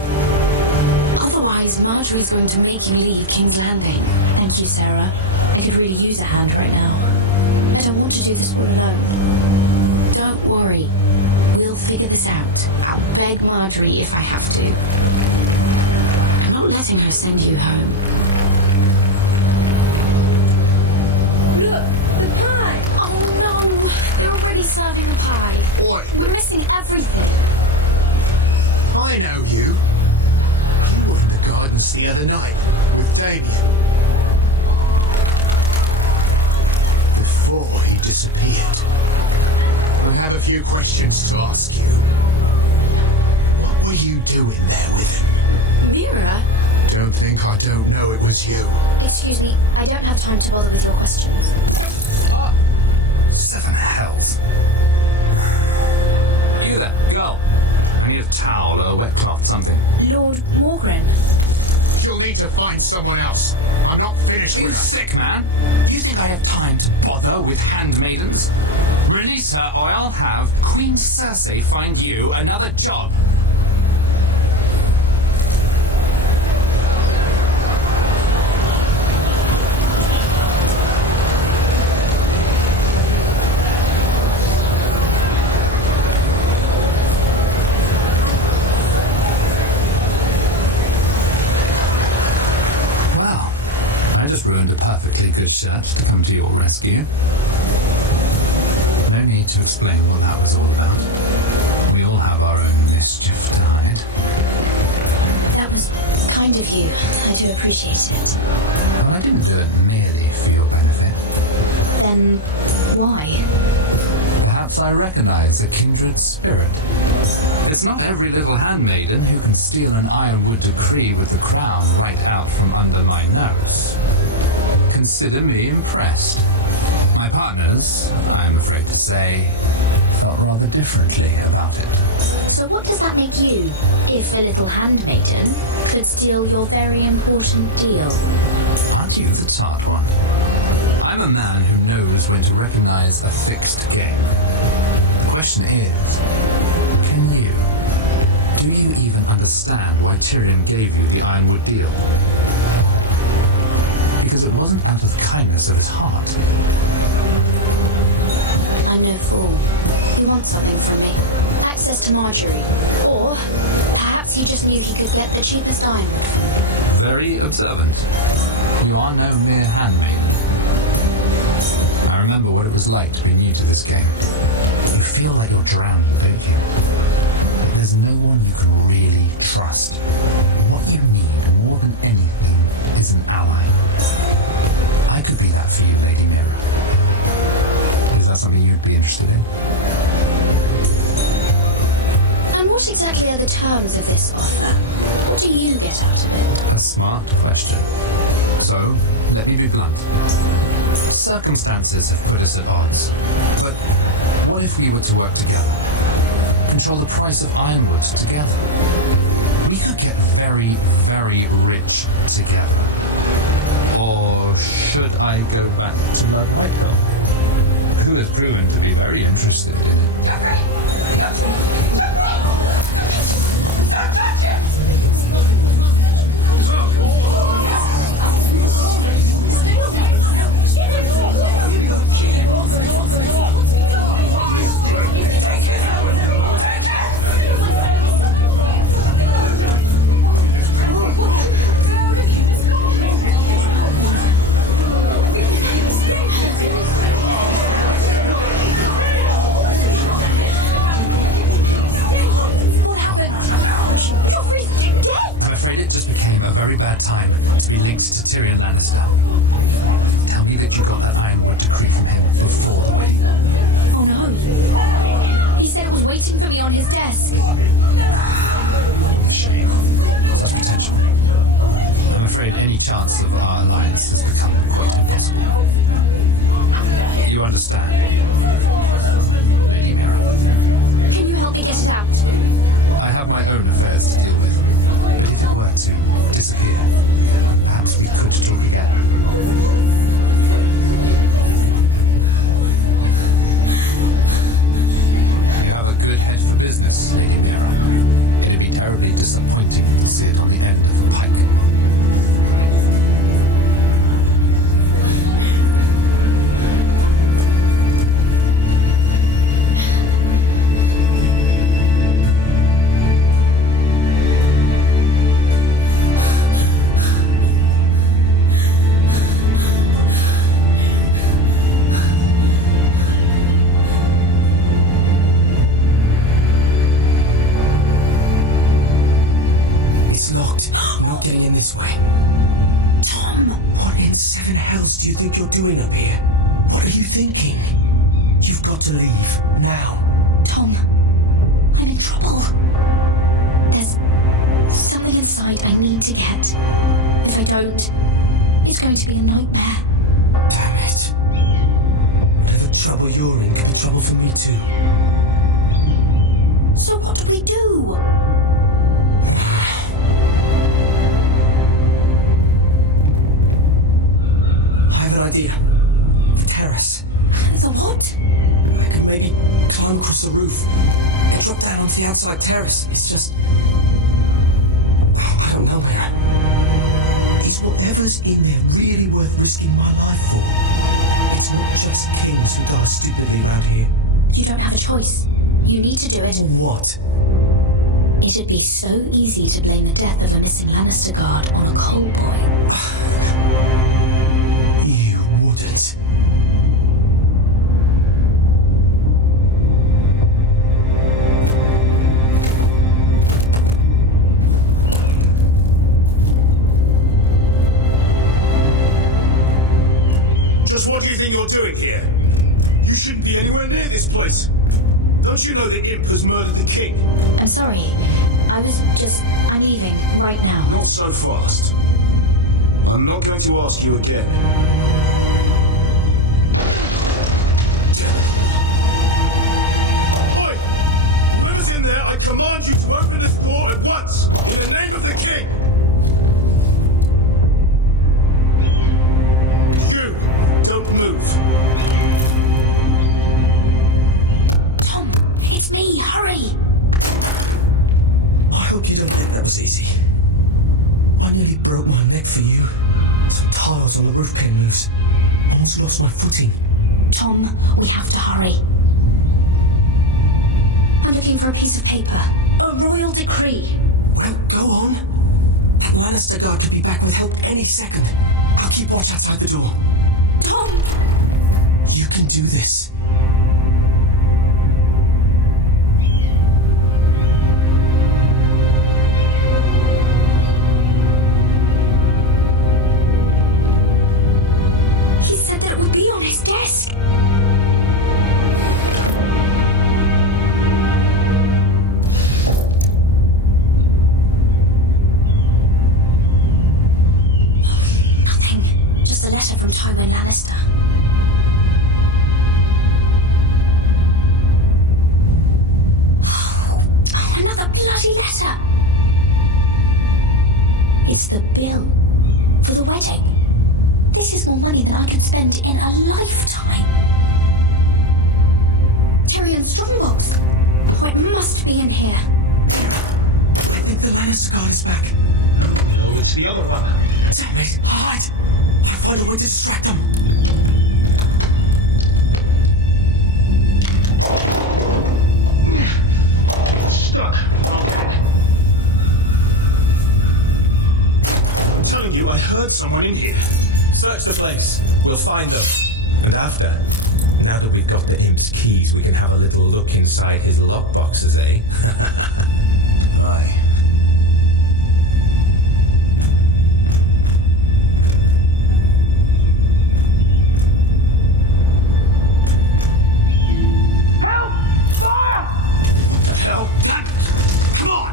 Otherwise, Marjorie's going to make you leave King's Landing. Thank you, Sarah. I could really use a hand right now. I don't want to do this all alone. Don't worry. We'll figure this out. I'll beg Marjorie if I have to. I'm not letting her send you home. Serving the pie. Boy. We're missing everything. I know you. You were in the gardens the other night with Damien. Before he disappeared. I have a few questions to ask you. What were you doing there with him? Mira? Don't think I don't know it was you. Excuse me, I don't have time to bother with your questions. Seven hells. You there, girl. I me a towel or a wet cloth, something. Lord Morgren. You'll need to find someone else. I'm not finished Are you with her. sick, man? You think I have time to bother with handmaidens? Release her, or I'll have Queen Cersei find you another job. I just ruined a perfectly good shirt to come to your rescue. No need to explain what that was all about. We all have our own mischief to hide. That was kind of you. I do appreciate it. Well, I didn't do it merely for your benefit. Then why? Perhaps I recognize a kindred spirit. It's not every little handmaiden who can steal an ironwood decree with the crown right out from under my nose. Consider me impressed. My partners, I am afraid to say, felt rather differently about it. So what does that make you, if a little handmaiden could steal your very important deal? Aren't you the tart one? I'm a man who knows when to recognize a fixed game. The question is, can you? Do you even understand why Tyrion gave you the Ironwood deal? Because it wasn't out of the kindness of his heart. I'm no fool. He wants something from me. Access to Marjorie. Or perhaps he just knew he could get the cheapest ironwood from me. Very observant. You are no mere handmaiden. I remember what it was like to be new to this game. You feel like you're drowning, don't you? Like there's no one you can really trust. What you need more than anything is an ally. I could be that for you, Lady Mira. Is that something you'd be interested in? And what exactly are the terms of this offer? What do you get out of it? A smart question. So, let me be blunt. Circumstances have put us at odds. But what if we were to work together? Control the price of ironwood together? We could get very, very rich together. Or should I go back to Ludd Whitehill, who has proven to be very interested in it? Time to be linked to Tyrion Lannister. Tell me that you got that ironwood decree from him before the wedding. Oh no. He said it was waiting for me on his desk. Shame. Such potential. I'm afraid any chance of our alliance has become quite impossible. You understand, Lady Mira? Can you help me get it out? I have my own affairs to deal with. But if it were to disappear, perhaps we could talk again. You have a good head for business, Lady Mira. It'd be terribly disappointing to see it on the end of a pike. Do you think you're doing up here? What are you thinking? You've got to leave, now. Tom, I'm in trouble. There's something inside I need to get. If I don't, it's going to be a nightmare. Damn it. Whatever trouble you're in could be trouble for me too. So what do we do? I have an idea. The terrace. The what? I can maybe climb across the roof and drop down onto the outside terrace. It's just... I don't know, Mira. Is whatever's in there really worth risking my life for? It's not just kings who die stupidly around here. You don't have a choice. You need to do it. Or what? It'd be so easy to blame the death of a missing Lannister guard on a coal boy. You wouldn't. Just what do you think you're doing here? You shouldn't be anywhere near this place. Don't you know the imp has murdered the king? I'm sorry. I'm leaving right now. Not so fast. I'm not going to ask you again. Oi! Whoever's in there, I command you to open this door at once, in the name of the king! You, don't move. Tom, it's me, hurry! I hope you don't think that was easy. I nearly broke my neck for you. Some tiles on the roof came loose. I almost lost my footing. Tom, we have to hurry. I'm looking for a piece of paper. A royal decree. Well, go on. That Lannister guard could be back with help any second. I'll keep watch outside the door. Tom! You can do this. He said that it would be on his desk. Nothing. Just a letter from Tywin Lannister. Oh, another bloody letter. It's the bill for the wedding. This is more money than I could spend in a lifetime. Tyrion Strongbox. Oh, it must be in here. I think the Lannister guard is back. No, it's the other one. Damn it. Hide. I'll find a way to distract them. It's stuck. I'll get it. I'm telling you, I heard someone in here. Search the place. We'll find them. And after, now that we've got the imp's keys, we can have a little look inside his lockboxes, eh? Aye. Help! Fire! What the hell? Come on!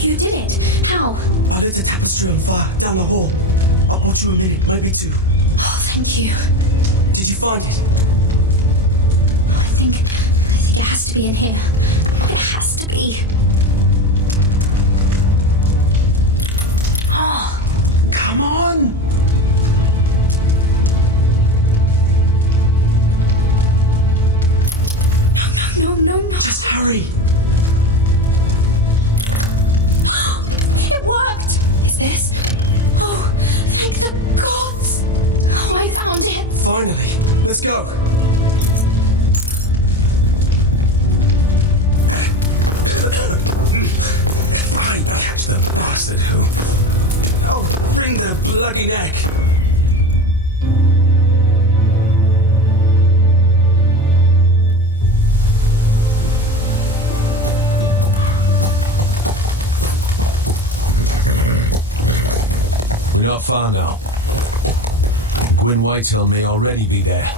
You did it. How? I lit a tapestry on fire down the hall. I'll watch you a minute, maybe two. Oh, thank you. Did you find it? Oh, I think it has to be in here. Oh, it has to be. Oh. Come on! No. Just hurry. It worked! Is this? Oh, thank the gods! Oh, I found it! Finally. Let's go. Right, catch the bastard who... Oh, bring their bloody neck. We're not far now. Gryff Whitehill may already be there.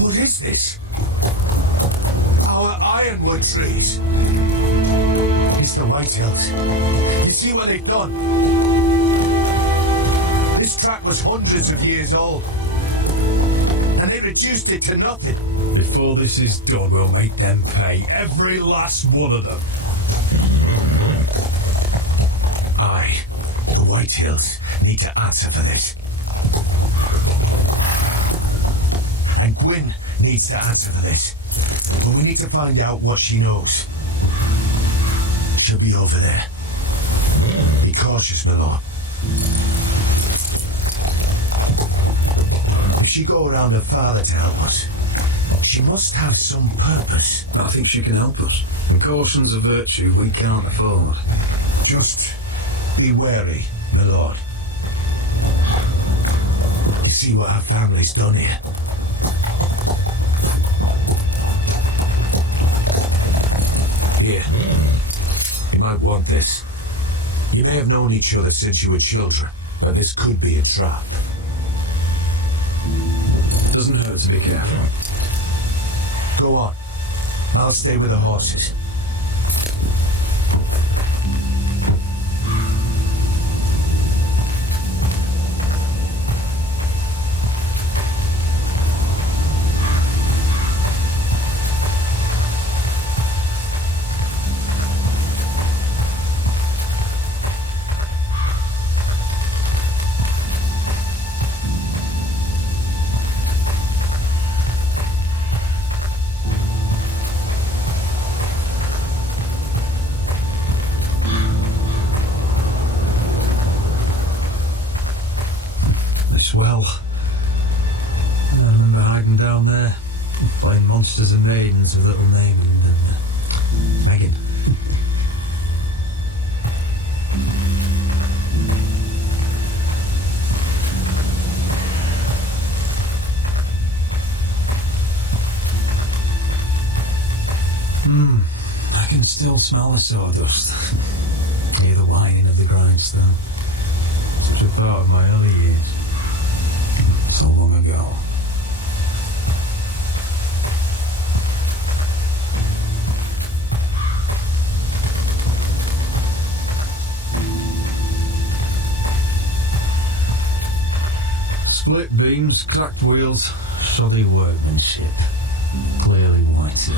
What is this? Our ironwood trees. It's the Whitehills. You see what they've done? This track was hundreds of years old. And they reduced it to nothing. Before this is done, we'll make them pay. Every last one of them. Aye. The Whitehills need to answer for this. And Gwyn needs to answer for this. But we need to find out what she knows. She'll be over there. Be cautious, my lord. If she go around her father to help us, she must have some purpose. I think she can help us. And caution's a virtue we can't afford. Just be wary, my lord. You see what our family's done here. Here. You might want this. You may have known each other since you were children, but this could be a trap. Doesn't hurt to be careful. Go on. I'll stay with the horses. Well, I remember hiding down there, playing monsters and maidens with little Naaman and Megan. I can still smell the sawdust. Hear the whining of the grindstone. Such a part of my early years. So long ago. Split beams, cracked wheels, shoddy workmanship. Clearly whiter.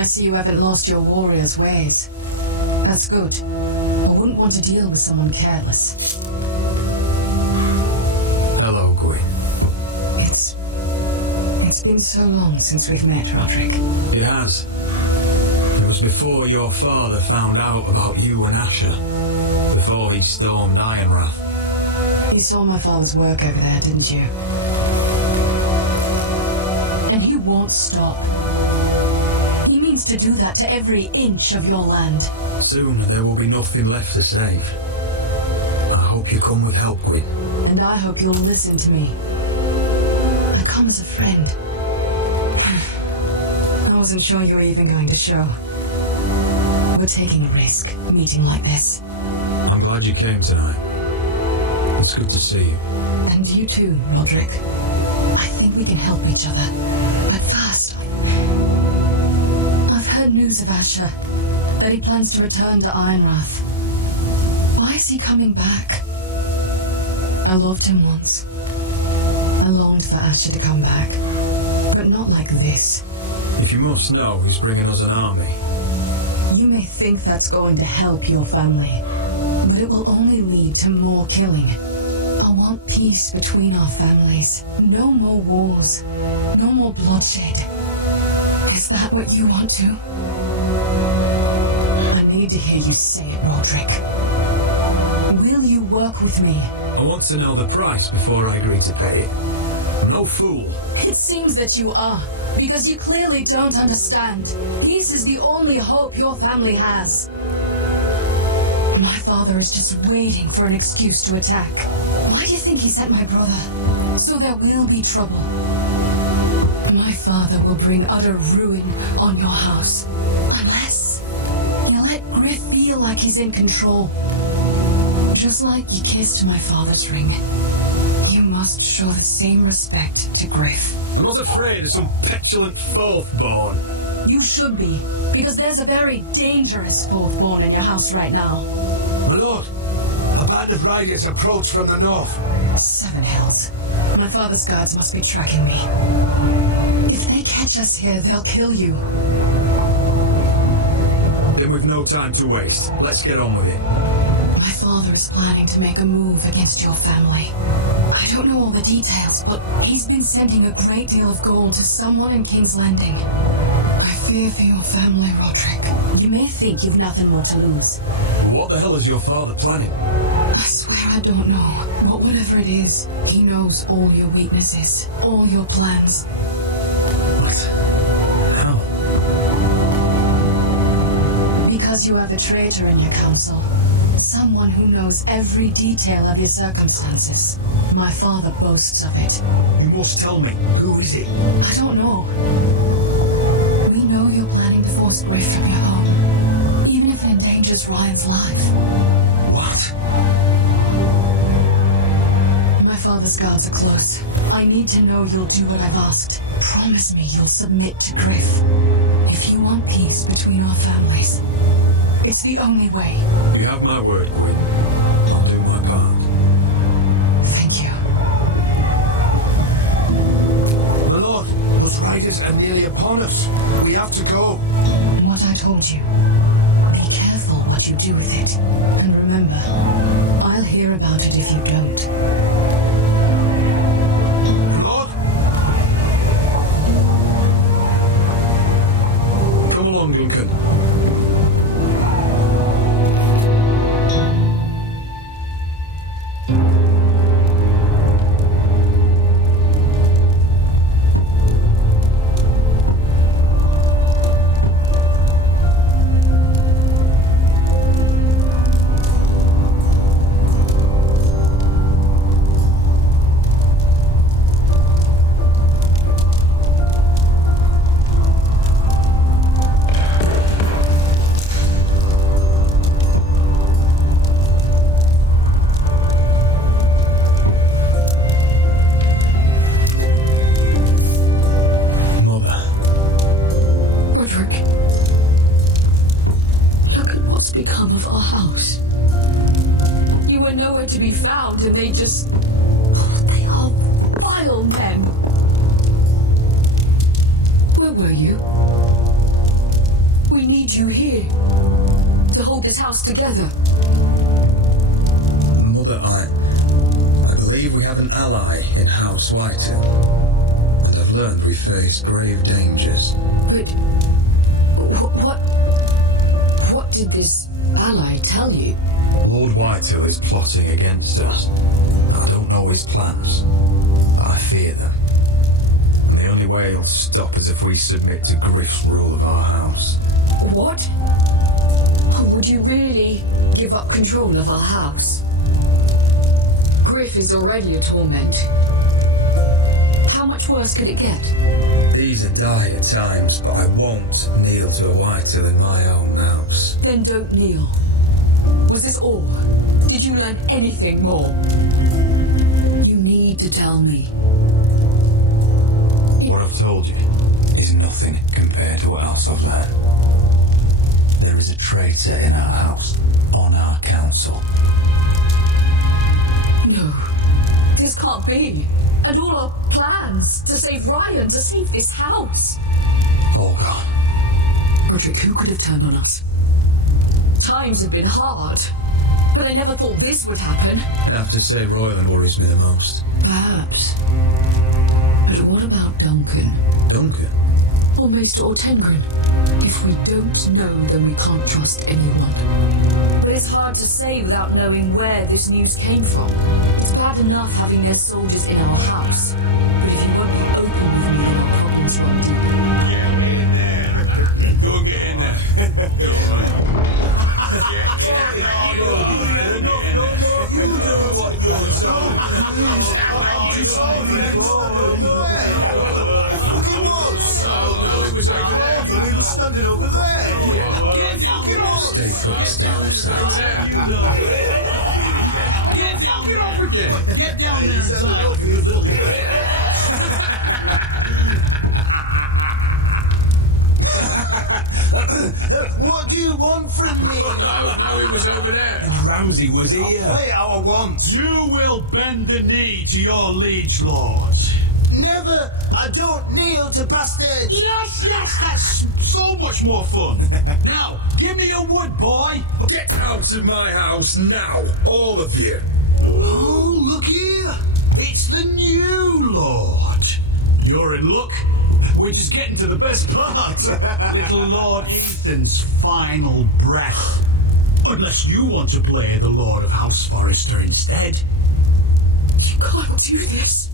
I see you haven't lost your warrior's ways. That's good. I wouldn't want to deal with someone careless. Hello, Gwyn. It's been so long since we've met, Rodrik. It has. It was before your father found out about you and Asher. Before he stormed Ironrath. You saw my father's work over there, didn't you? And he won't stop. He means to do that to every inch of your land. Soon there will be nothing left to save. I hope you come with help, Gwyn. And I hope you'll listen to me. I come as a friend. I wasn't sure you were even going to show. We're taking a risk, meeting like this. I'm glad you came tonight. It's good to see you. And you too, Rodrik. I think we can help each other. But first, I've heard news of Asher. That he plans to return to Ironrath. Why is he coming back? I loved him once. I longed for Asher to come back. But not like this. If you must know, he's bringing us an army. You may think that's going to help your family. But it will only lead to more killing. I want peace between our families. No more wars. No more bloodshed. Is that what you want to? I need to hear you say it, Rodrik. Will you work with me? I want to know the price before I agree to pay it. I'm no fool. It seems that you are, because you clearly don't understand. Peace is the only hope your family has. My father is just waiting for an excuse to attack. Why do you think he sent my brother? So there will be trouble. My father will bring utter ruin on your house. Unless you let Gryff feel like he's in control. Just like you kissed my father's ring. You must show the same respect to Gryff. I'm not afraid of some petulant fourth-born. You should be, because there's a very dangerous fourth-born in your house right now. My lord, a band of riders approach from the north. 7 hells. My father's guards must be tracking me. If they catch us here, they'll kill you. Then we've no time to waste. Let's get on with it. My father is planning to make a move against your family. I don't know all the details, but he's been sending a great deal of gold to someone in King's Landing. I fear for your family, Rodrik. You may think you've nothing more to lose. What the hell is your father planning? I swear I don't know. But whatever it is, he knows all your weaknesses, all your plans. What? How? Because you have a traitor in your council. Someone who knows every detail of your circumstances. My father boasts of it. You must tell me. Who is it? I don't know. We know you're planning to force Gryff from your home, even if it endangers Ryan's life. What? My father's guards are close. I need to know you'll do what I've asked. Promise me you'll submit to Gryff. If you want peace between our families, it's the only way. You have my word, Gwyn. I'll do my part. Thank you. My lord, those riders are nearly upon us. We have to go. What I told you. Be careful what you do with it. And remember, I'll hear about it if you don't. Lord? Come along, Duncan. And they just... they are vile men. Where were you? We need you here to hold this house together. Mother, I believe we have an ally in House Whitehill, and I've learned we face grave dangers. But what did this ally tell you? Lord Whitehill is plotting against us. I don't know his plans. I fear them. And the only way he'll stop is if we submit to Gryff's rule of our house. What? Would you really give up control of our house? Gryff is already a torment. How much worse could it get? These are dire times, but I won't kneel to a Whitehill in my own house. Then don't kneel. Was this all? Did you learn anything more? You need to tell me. What I've told you is nothing compared to what else I've learned. There is a traitor in our house, on our council. No, this can't be. And all our plans to save Ryan, to save this house. All gone. Rodrik, who could have turned on us? Times have been hard, but I never thought this would happen. I have to say Royland worries me the most. Perhaps. But what about Duncan? Duncan? Or Maester or Tengrin? If we don't know, then we can't trust anyone. But it's hard to say without knowing where this news came from. It's bad enough having their soldiers in our house. But if you won't be open with me, then our problems run deep. Get in there. Go get in there. Get in there. No, you do what you're told. Fucking was over there. I thought he was standing over there. Get down! Get off! Stay put, stay outside. Get down! Get off again. Get down there and tie up, you little What do you want from me? No, he was over there. And Ramsay was here. Play how I want. You will bend the knee to your liege lord. Never. I don't kneel to bastards. Yes, that's so much more fun. Now, give me your wood, boy. Get out of my house now, all of you. Oh, look here. It's the new lord. You're in luck. We're just getting to the best part. Little Lord Ethan's final breath. Unless you want to play the Lord of House Forrester instead. You can't do this.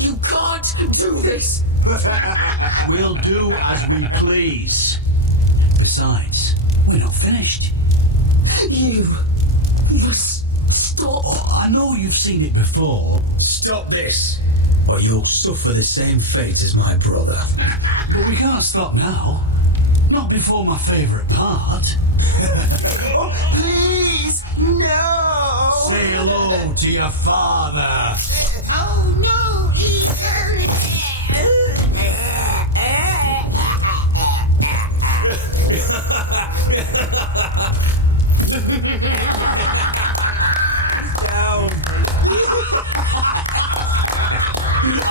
You can't do this. We'll do as we please. Besides, we're not finished. You must stop. Oh, I know you've seen it before. Stop this, or you'll suffer the same fate as my brother. But we can't stop now. Not before my favourite part. Oh, please, no. Say hello to your father. Oh, no, Ethan. Down.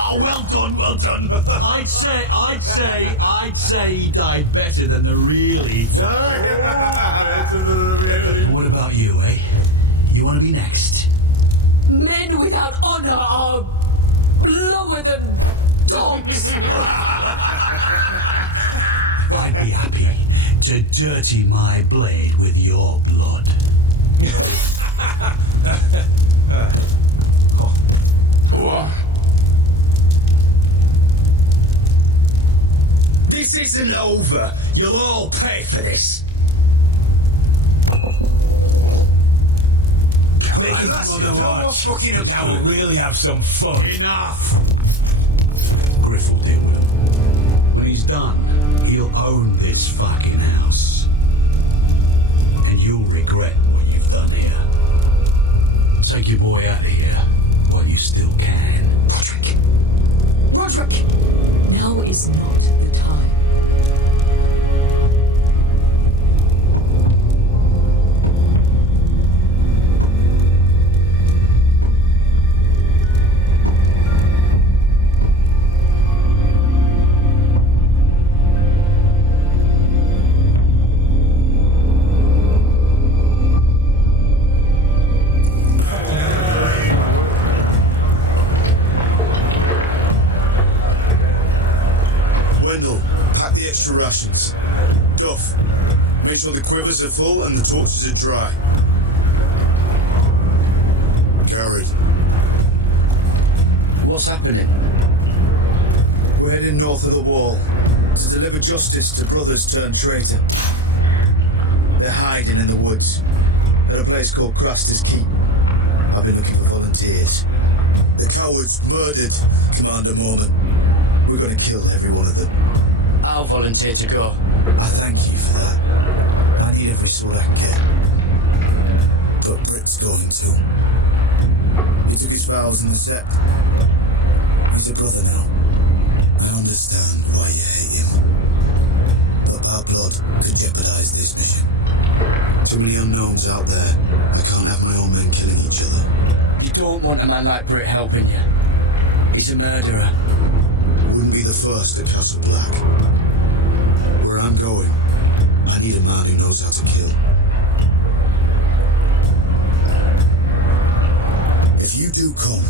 Oh, well done, well done. I'd say he died better than the real Ethan. What about you, eh? You want to be next? Men without honor are lower than dogs. I'd be happy to dirty my blade with your blood. This isn't over. You'll all pay for this. Make it for the watch. Fucking about. We'll really have some fun. Enough! Gryff will deal with him. When he's done, he'll own this fucking house. And you'll regret what you've done here. Take your boy out of here while you still can. Rodrik! Rodrik! Now is not the time. Rations. Duff, make sure the quivers are full and the torches are dry. Gared. What's happening? We're heading north of the wall to deliver justice to brothers turned traitor. They're hiding in the woods at a place called Craster's Keep. I've been looking for volunteers. The cowards murdered Commander Mormon. We're going to kill every one of them. I'll volunteer to go. I thank you for that. I need every sword I can get. But Britt's going too. He took his vows in the sect. He's a brother now. I understand why you hate him. But our blood could jeopardize this mission. Too many unknowns out there. I can't have my own men killing each other. You don't want a man like Britt helping you. He's a murderer. Wouldn't be the first at Castle Black. Where I'm going, I need a man who knows how to kill. If you do come,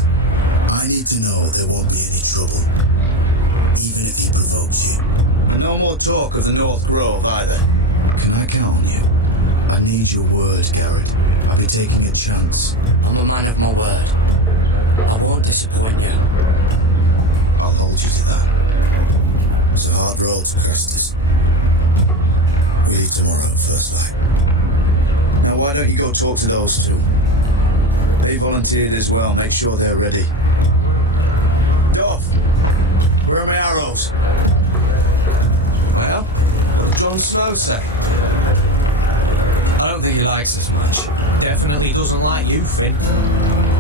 I need to know there won't be any trouble. Even if he provokes you. And no more talk of the North Grove either. Can I count on you? I need your word, Gared. I'll be taking a chance. I'm a man of my word. I won't disappoint you. I'll hold you to that. It's a hard road to Crestus. We leave tomorrow at first light. Now why don't you go talk to those two? They volunteered as well, make sure they're ready. Dove, where are my arrows? Jon Snow say? I don't think he likes us much. Definitely doesn't like you, Finn.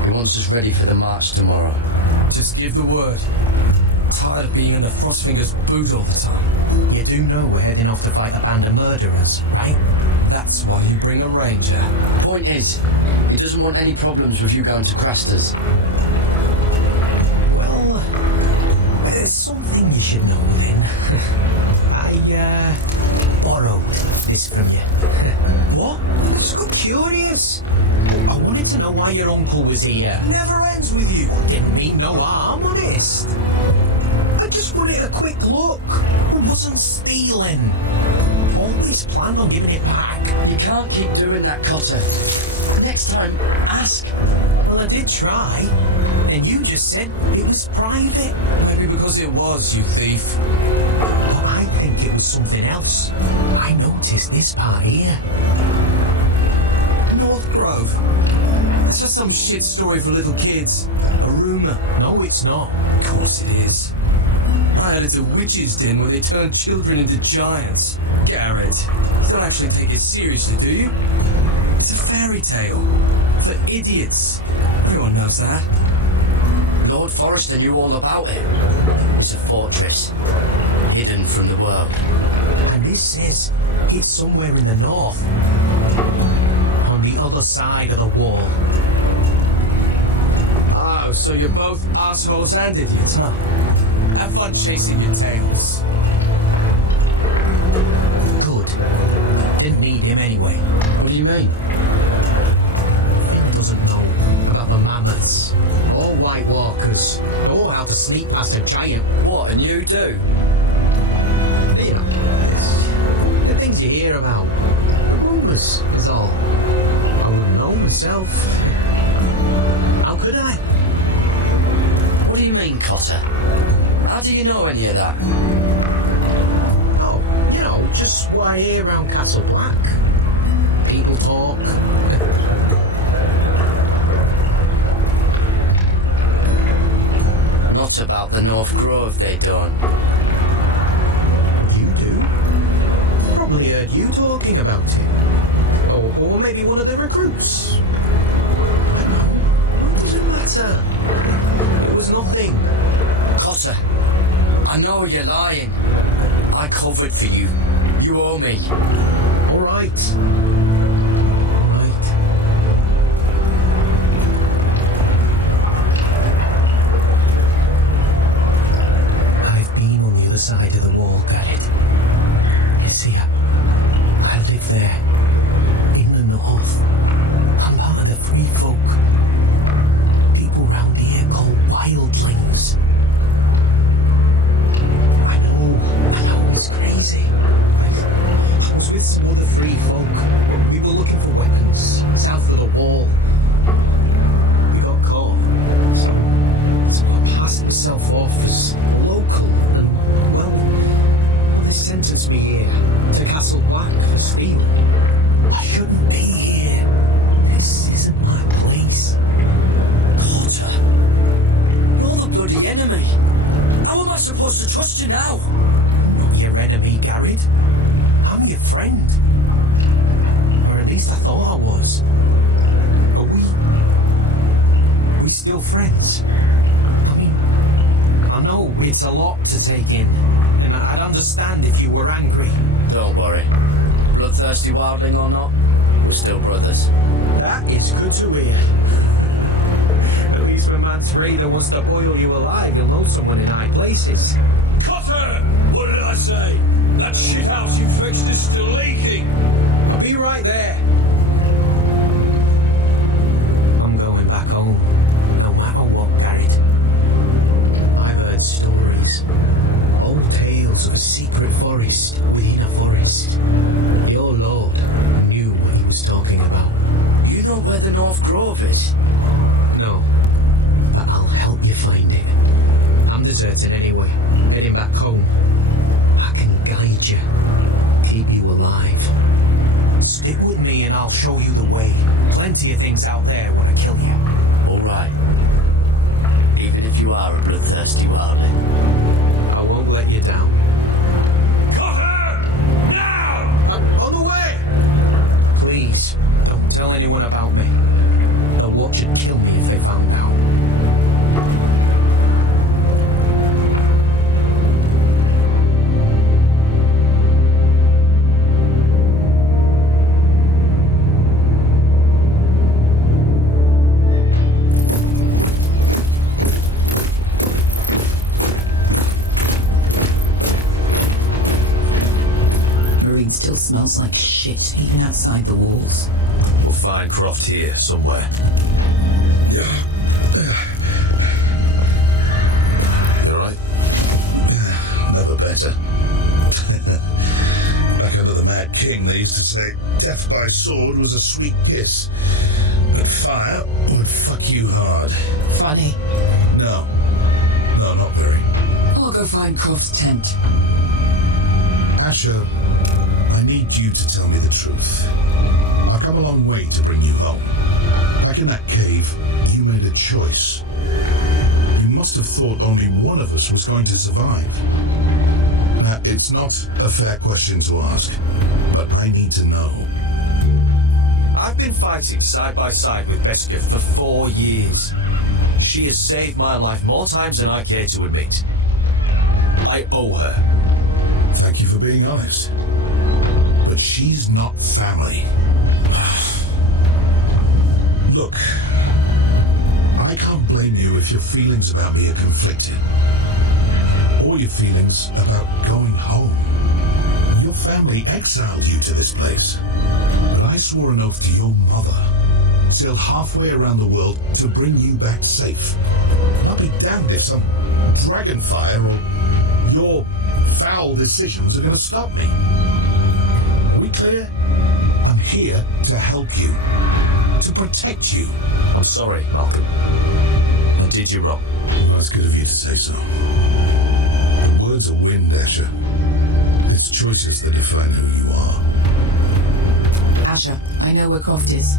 He wants us ready for the march tomorrow. Just give the word. Tired of being under Frostfinger's boot all the time. You do know we're heading off to fight a band of murderers, right? That's why you bring a ranger. Point is, he doesn't want any problems with you going to Craster's. Well, there's something you should know, Lynn. I borrowed this from you. What? I just got curious. I wanted to know why your uncle was here. Never ends with you. Didn't mean no harm, honest. I just wanted a quick look. I wasn't stealing. Always planned on giving it back. You can't keep doing that, Cotter. Next time, ask. Well, I did try, and you just said it was private. Maybe because it was, you thief. But I think it was something else. I noticed this part here. North Grove. It's just some shit story for little kids. A rumour. No, it's not. Of course it is. I heard it's a witch's den where they turn children into giants. Gared, you don't actually take it seriously, do you? It's a fairy tale. For idiots. Everyone knows that. Lord Forrester knew all about it. It's a fortress, hidden from the world. And this says it's somewhere in the north. On the other side of the wall. Oh, so you're both assholes and idiots, huh? Have fun chasing your tails. Good. Didn't need him anyway. What do you mean? Finn doesn't know about the mammoths, or White Walkers, or how to sneak past a giant. What, and you do? You know, it's the things you hear about. The rumours is all. I wouldn't know myself. How could I? What do you mean, Cotter? How do you know any of that? Oh, you know, just what I hear around Castle Black. People talk. Not about the North Grove, they don't. You do? Probably heard you talking about it. Or maybe one of the recruits. I don't know. It doesn't matter. It was nothing. Cotter, I know you're lying. I covered for you. You owe me. All right. I've been on the other side of the wall, Gared. Yes, here. I live there. In the north. I'm part of the free folk. People round here called wildlings. I know, it's crazy. I was with some other free folk. We were looking for weapons south of the wall. We got caught. So I passed myself off as local and, well, they sentenced me here to Castle Black for stealing. I shouldn't be here. This isn't my place. Cotter, you're the bloody enemy. How am I supposed to trust you now? I'm not your enemy, Gared. I'm your friend. Or at least I thought I was. Are we still friends? I mean, I know it's a lot to take in, and I'd understand if you were angry. Don't worry. Bloodthirsty wildling or not, we're still brothers. That is good to hear. At least when man's raider wants to boil you alive, you'll know someone in high places. Cotter! What did I say? That shithouse you fixed is still leaking. I'll be right there. I'm going back home, no matter what, Gared. I've heard stories. Old tales of a secret forest within a forest. Your lord knew what he was talking about. You know where the North Grove is? No, but I'll help you find it. I'm deserting anyway, heading back home. I can guide you, keep you alive. Stick with me and I'll show you the way. Plenty of things out there when I kill you. All right. Even if you are a bloodthirsty wildling. I won't let you down. Cotter! Now! tell anyone about me. The watch would kill me if they found out. Meereen still smells like shit, even outside the walls. We'll find Croft here, somewhere. You alright? Never better. Back under the Mad King, they used to say death by sword was a sweet kiss, but fire would fuck you hard. Funny. No, not very. I'll go find Croft's tent. Asher, I need you to tell me the truth. I've come a long way to bring you home. Back in that cave, you made a choice. You must have thought only one of us was going to survive. Now, it's not a fair question to ask, but I need to know. I've been fighting side by side with Besketh for 4 years. She has saved my life more times than I care to admit. I owe her. Thank you for being honest. But she's not family. Look, I can't blame you if your feelings about me are conflicted. Or your feelings about going home. Your family exiled you to this place. But I swore an oath to your mother, sailed halfway around the world to bring you back safe. And I'll be damned if some dragonfire or your foul decisions are going to stop me. Are we clear? I'm here to help you, to protect you. I'm sorry, Malcolm. I did you wrong. Well, that's good of you to say so. But words are wind, Asher. It's choices that define who you are. Asher, I know where Croft is.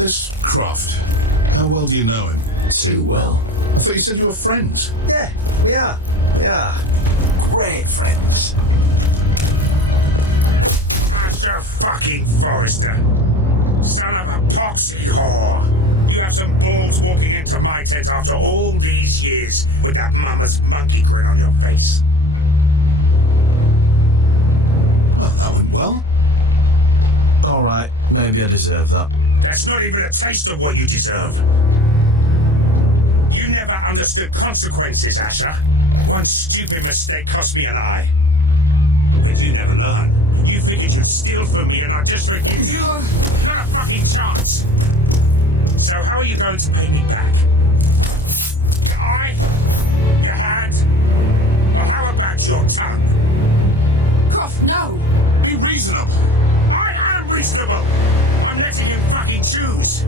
This Croft, how well do you know him? Too well. I thought you said you were friends. Yeah, we are. Great friends. Asher fucking Forrester. Son of a poxy whore. You have some balls walking into my tent after all these years with that mama's monkey grin on your face. Well, that went well. Alright, maybe I deserve that. That's not even a taste of what you deserve. You never understood consequences, Asher. One stupid mistake cost me an eye. But you never learn. You figured you'd steal from me and I'd just forgive you. Not a fucking chance. So how are you going to pay me back? Your eye? Your hand? Or how about your tongue? Croft, no! Be reasonable. I am reasonable. I'm letting him fucking choose.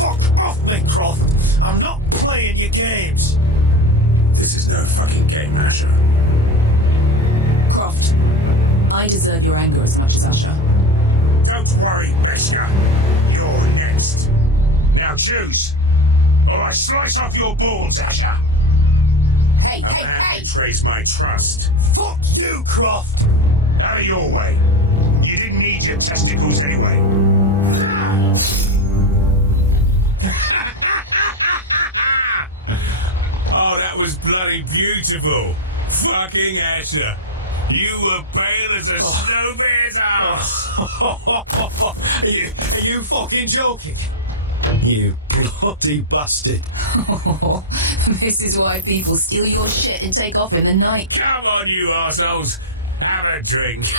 Fuck off, Link Croft. I'm not playing your games. This is no fucking game, Asher. Croft, I deserve your anger as much as Asher. Don't worry, Besketh. You're next. Now choose, or I slice off your balls, Asher. Hey, A man betrays my trust. Fuck you, Croft. Have it your way. You didn't need your testicles anyway. Oh, that was bloody beautiful. Fucking Asher. You were pale as a snow bear's ass. Are you fucking joking? You bloody bastard. This is why people steal your shit and take off in the night. Come on, you assholes. Have a drink.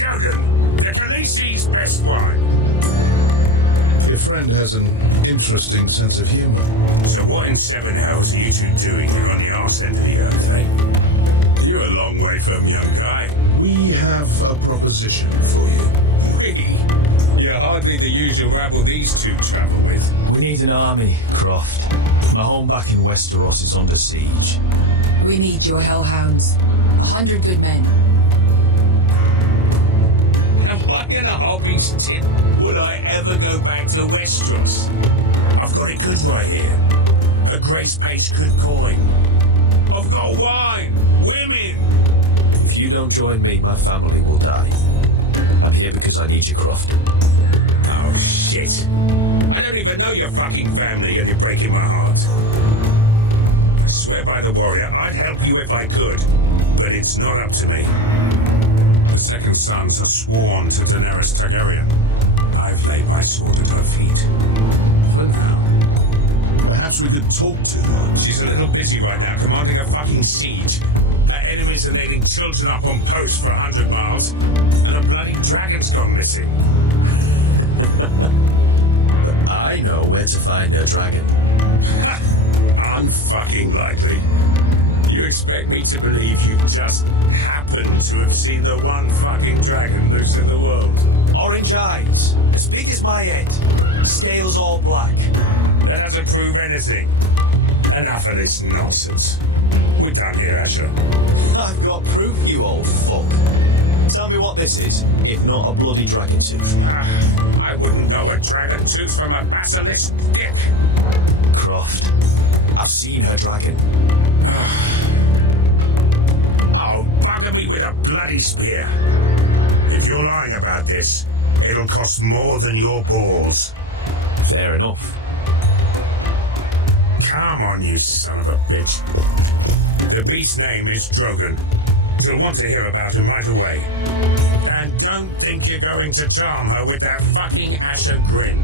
Jordan, the Khaleesi's best wine. Your friend has an interesting sense of humor. So what in seven hells are you two doing here on the arse end of the earth, eh? You're a long way from, young guy. We have a proposition for you. We? You're hardly the usual rabble these two travel with. We need an army, Croft. My home back in Westeros is under siege. We need your hellhounds. 100 good men. And what in a hobby's tip would I ever go back to Westeros? I've got it good right here. A Grace pays good coin. I've got wine, women. If you don't join me, my family will die. I'm here because I need you, Croft. Oh, shit. I don't even know your fucking family and you're breaking my heart. I swear by the warrior, I'd help you if I could, but it's not up to me. The Second Sons have sworn to Daenerys Targaryen. I've laid my sword at her feet. For now. Perhaps we could talk to her. She's a little busy right now, commanding a fucking siege. Her enemies are nailing children up on posts for 100 miles, and a bloody dragon's gone missing. But I know where to find her dragon. Unfucking likely. You expect me to believe you just happened to have seen the one fucking dragon loose in the world? Orange eyes, as big as my head, scales all black. That doesn't prove anything. Enough of this nonsense. We're done here, Asher. I've got proof, you old fuck. Tell me what this is, if not a bloody dragon tooth. I wouldn't know a dragon tooth from a basilisk dick. Croft, I've seen her dragon. Oh, bugger me with a bloody spear. If you're lying about this, it'll cost more than your balls. Fair enough. Come on, you son of a bitch. The beast's name is Drogon. You'll want to hear about him right away. And don't think you're going to charm her with that fucking Asher grin.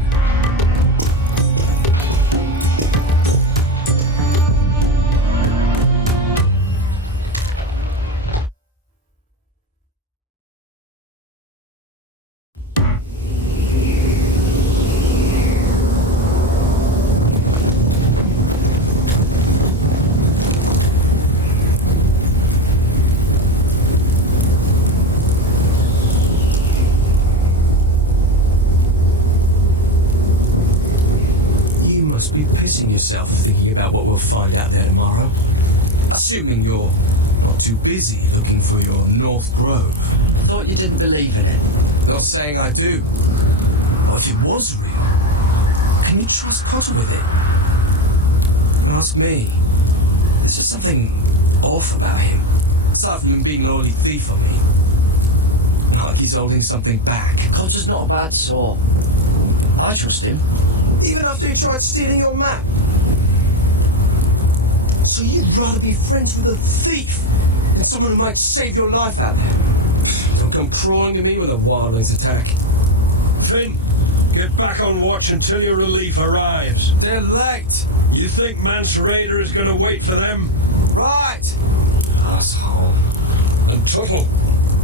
Pissing yourself thinking about what we'll find out there tomorrow. Assuming you're not too busy looking for your North Grove. I thought you didn't believe in it. Not saying I do. But if it was real, can you trust Cotter with it? Ask me. There's just something off about him. Aside from him being an oily thief on me. Like he's holding something back. Cotter's not a bad sort. I trust him. Even after he tried stealing your map. So you'd rather be friends with a thief than someone who might save your life out there? Don't come crawling to me when the wildlings attack. Finn, get back on watch until your relief arrives. They're late. You think Mance Raider is going to wait for them? Right. Asshole. And Tuttle,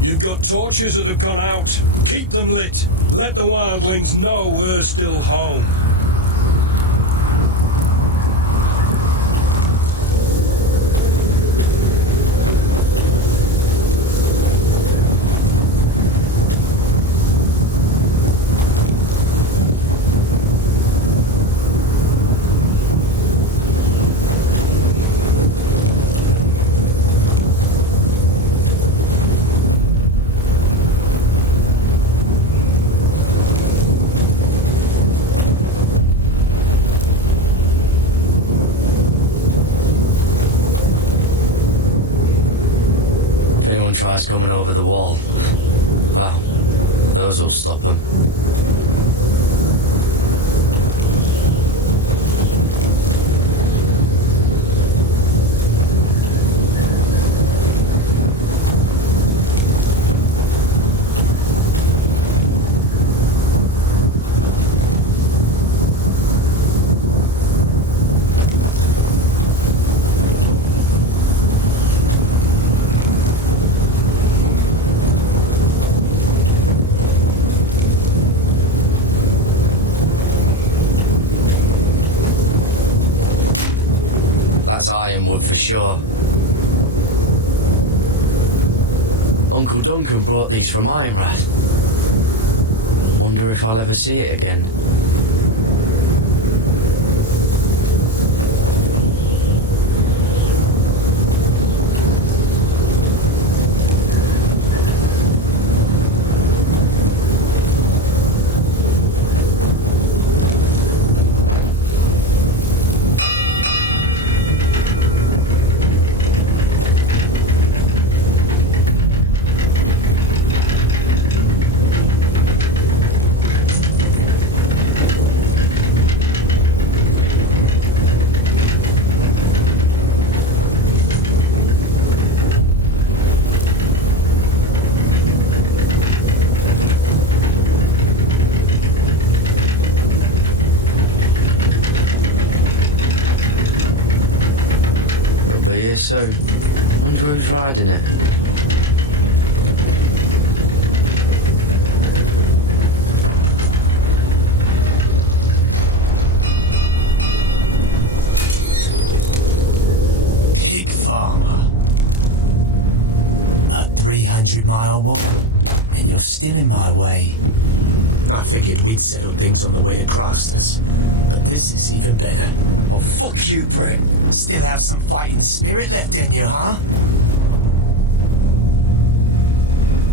you've got torches that have gone out. Keep them lit. Let the wildlings know we're still home. Tries coming over the wall. Well, those will stop them. Ironwood for sure. Uncle Duncan brought these from Ironrath. Wonder if I'll ever see it again. So, wonder who's riding it. Pig farmer. A 300-mile walk, and you're still in my way. I figured we'd settled things on the way to Crafters, but this is even better. Oh, fuck you, Britt. Still have some fighting spirit left in you, huh?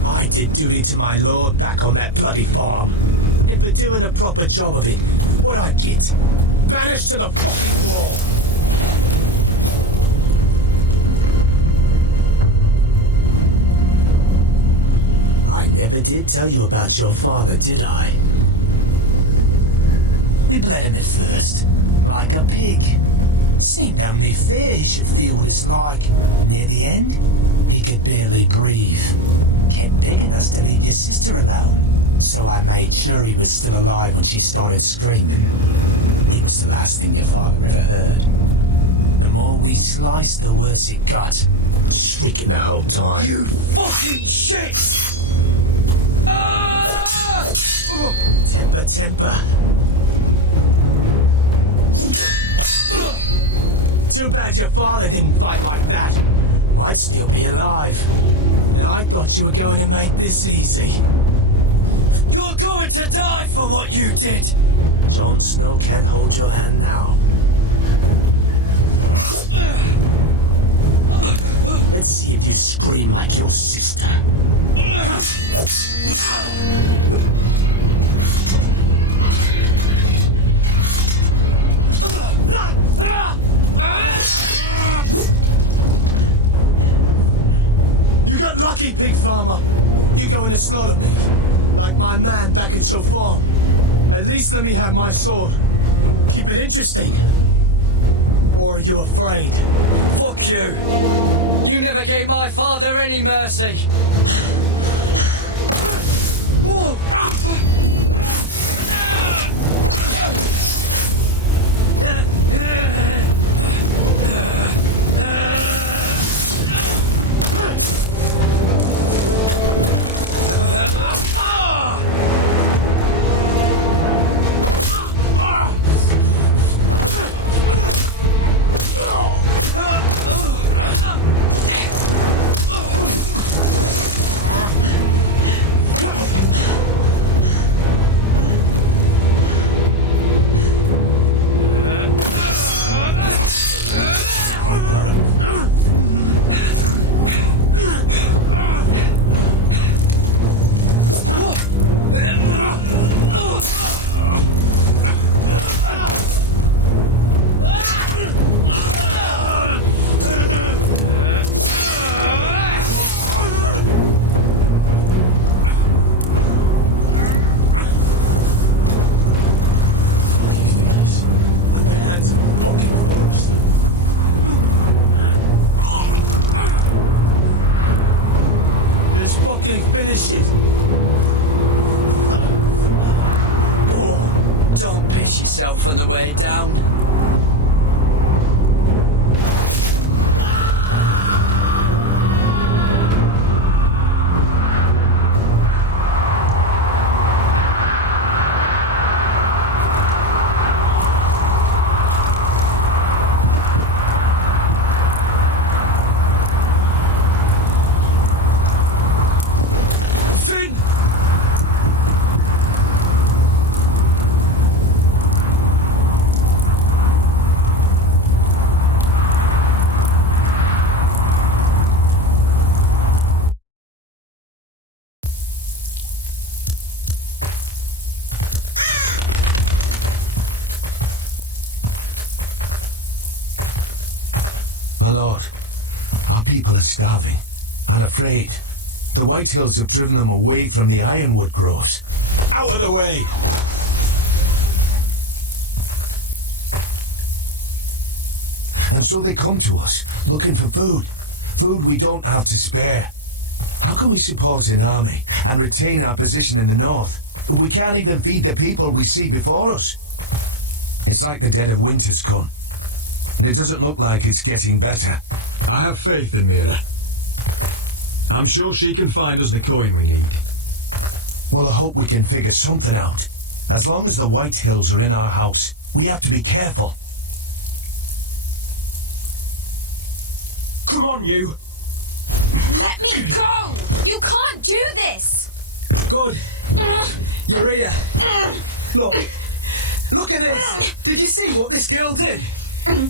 I did duty to my lord back on that bloody farm. And for doing a proper job of it, what'd I get? Banished to the fucking wall. I never did tell you about your father, did I? We bled him at first, like a pig. Seemed only fair he should feel what it's like. Near the end, he could barely breathe. Kept begging us to leave your sister alone, so I made sure he was still alive when she started screaming. He was the last thing your father ever heard. The more we sliced, the worse it got. Shrieking the whole time. You fucking shit! Temper. Too bad your father didn't fight like that. I'd still be alive. And I thought you were going to make this easy. You're going to die for what you did! Jon Snow can't hold your hand now. Let's see if you scream like your sister. You got lucky, pig farmer. You going to slaughter me, like my man back at your farm. At least let me have my sword. Keep it interesting. Or are you afraid? Fuck you! You never gave my father any mercy! yourself on the way down. My lord, our people are starving and afraid. The Whitehills have driven them away from the ironwood groves. Out of the way! And so they come to us, looking for food. Food we don't have to spare. How can we support an army and retain our position in the north if we can't even feed the people we see before us? It's like the dead of winter's come. and it doesn't look like it's getting better. I have faith in Mira. I'm sure she can find us the coin we need. Well, I hope we can figure something out. As long as the Whitehills are in our house, we have to be careful. Come on, you! Let me go! You can't do this! Good. Maria, look at this! Did you see what this girl did?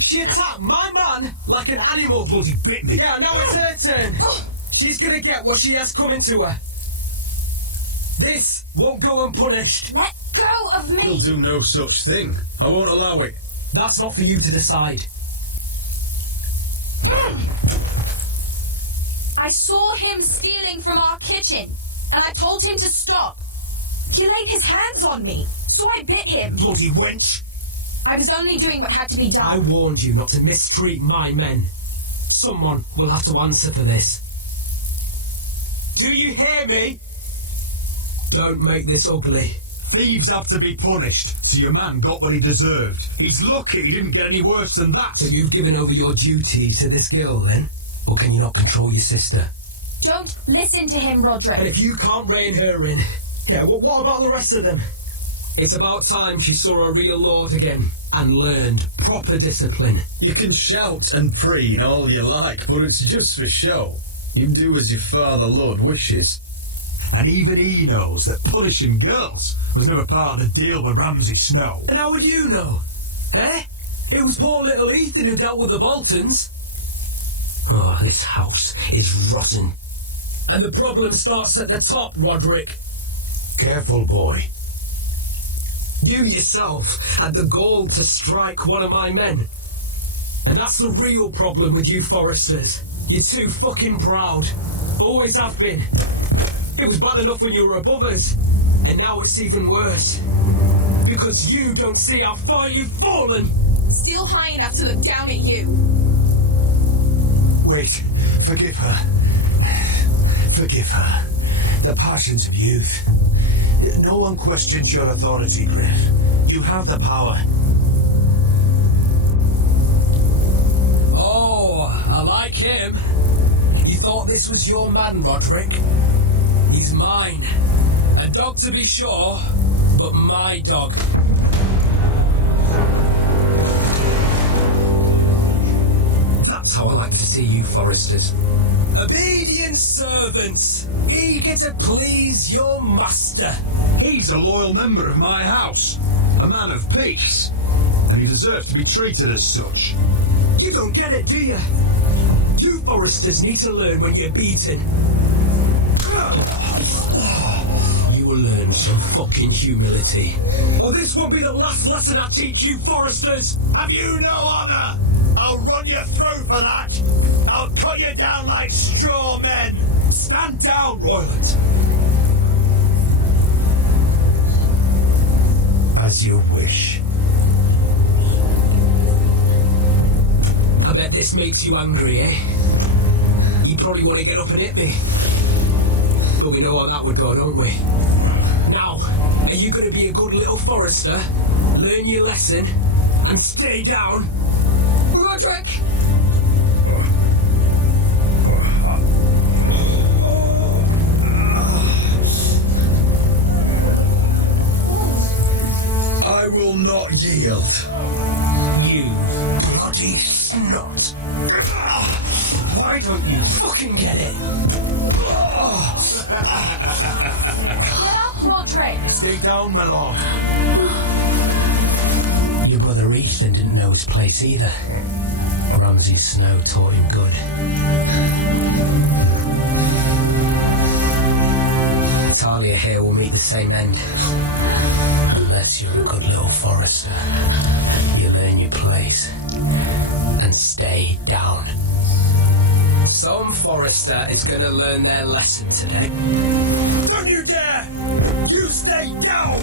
She attacked my man like an animal. Bloody bit me. Yeah, now it's her turn. She's gonna get what she has coming to her. This won't go unpunished. Let go of me! You'll do no such thing. I won't allow it. That's not for you to decide. I saw him stealing from our kitchen, and I told him to stop. He laid his hands on me, so I bit him. Bloody wench! I was only doing what had to be done. I warned you not to mistreat my men. Someone will have to answer for this. Do you hear me? Don't make this ugly. Thieves have to be punished, so your man got what he deserved. He's lucky he didn't get any worse than that. So you've given over your duty to this girl, then? Or can you not control your sister? Don't listen to him, Rodrik. And if you can't rein her in, yeah, what about the rest of them? It's about time she saw a real lord again and learned proper discipline. You can shout and preen all you like, but it's just for show. You do as your father Ludd wishes. And even he knows that punishing girls was never part of the deal with Ramsay Snow. And how would you know? Eh? It was poor little Ethan who dealt with the Boltons. Oh, this house is rotten. And the problem starts at the top, Rodrik. Careful, boy. You yourself had the gall to strike one of my men. And that's the real problem with you Forresters. You're too fucking proud. Always have been. It was bad enough when you were above us. And now it's even worse. Because you don't see how far you've fallen. Still high enough to look down at you. Wait, forgive her. Forgive her. The passions of youth. No one questions your authority, Gryff. You have the power. Oh, I like him. You thought this was your man, Rodrik? He's mine. A dog to be sure, but my dog. That's how I like to see you, Forresters. Obedient servants, eager to please your master. He's a loyal member of my house, a man of peace, and he deserves to be treated as such. You don't get it, do you? You Forresters need to learn when you're beaten. You will learn some fucking humility. Or this won't be the last lesson I teach you, Forresters! Have you no honor? I'll run you through for that! I'll cut you down like straw men! Stand down, Royland! As you wish. I bet this makes you angry, eh? You probably want to get up and hit me. But we know how that would go, don't we? Now, are you going to be a good little Forrester, learn your lesson, and stay down? Rodrik! I will not yield. You bloody snot! Why don't you fucking get it? Get up, Rodrik! Stay down, my lord. Your brother Ethan didn't know his place either. Ramsay Snow taught him good. Talia here will meet the same end. Unless you're a good little Forrester. You learn your place. And stay down. Some Forrester is gonna learn their lesson today. Don't you dare! You stay down!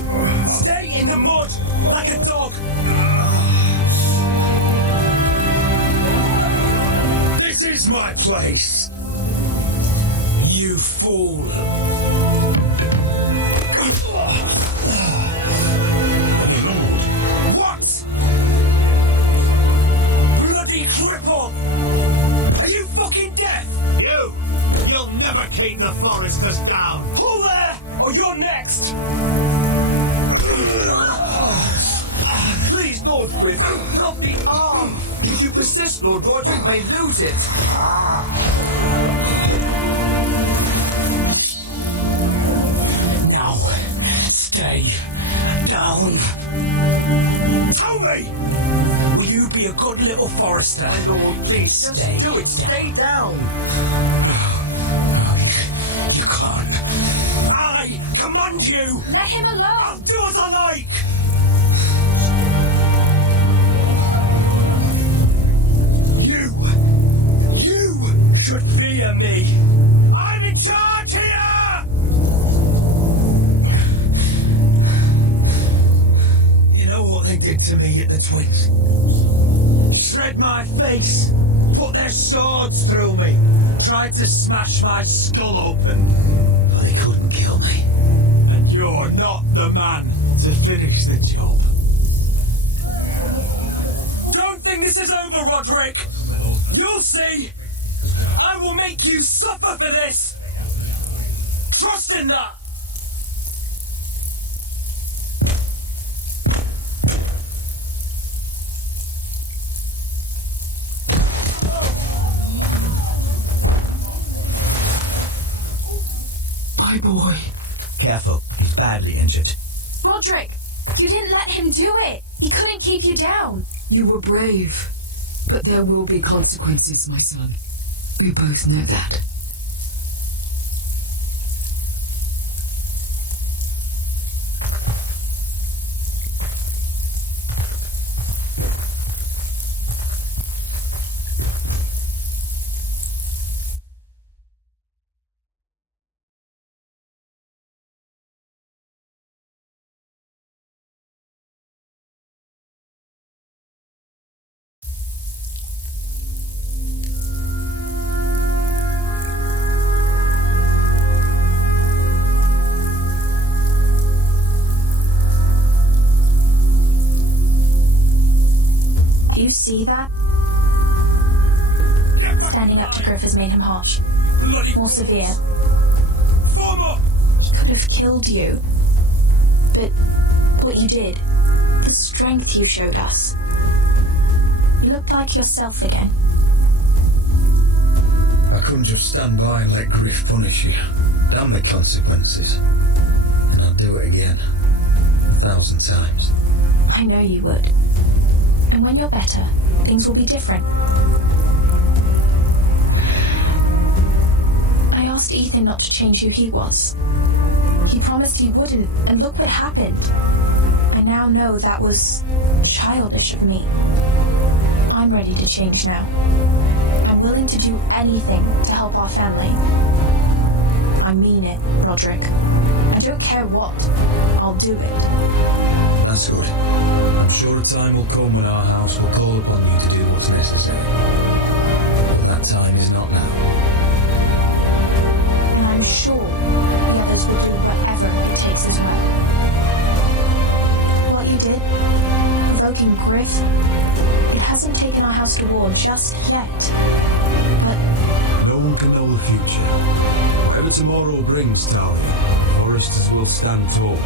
Stay in the mud like a dog! This is my place! You fool! What? punk! Are you fucking deaf? You'll never keep the Forresters down. Pull there, or you're next! Please, Lord Gryff, not the arm! If you persist, Lord Rodrik may lose it! Now, stay down. Tell me! Will you be a good little Forrester? My lord, please Just stay do it, down. stay down! You can't. I command you! Let him alone! I'll do as I like! You should fear me! I'm in charge here! You know what they did to me at the Twins? Shred my face! Put their swords through me! Tried to smash my skull open! But they couldn't kill me. And you're not the man to finish the job. Don't think this is over, Rodrik! You'll see! I will make you suffer for this! Trust in that! My boy. Careful, he's badly injured. Rodrik, you didn't let him do it. He couldn't keep you down. You were brave, but there will be consequences, my son. We both know that. Do you see that? Standing up to Gryff has made him harsh. More severe. He could have killed you. But what you did, the strength you showed us. You looked like yourself again. I couldn't just stand by and let Gryff punish you. Damn the consequences. And I'd do it again. 1,000 times. I know you would. And when you're better, things will be different. I asked Ethan not to change who he was. He promised he wouldn't, and look what happened. I now know that was childish of me. I'm ready to change now. I'm willing to do anything to help our family. I mean it, Rodrik. I don't care what. I'll do it. That's good. I'm sure a time will come when our house will call upon you to do what's necessary. But that time is not now. And I'm sure the others will do whatever it takes as well. What you did, provoking Gryff, it hasn't taken our house to war just yet. But no one can know the future. Whatever tomorrow brings, Talia, Forresters will stand tall.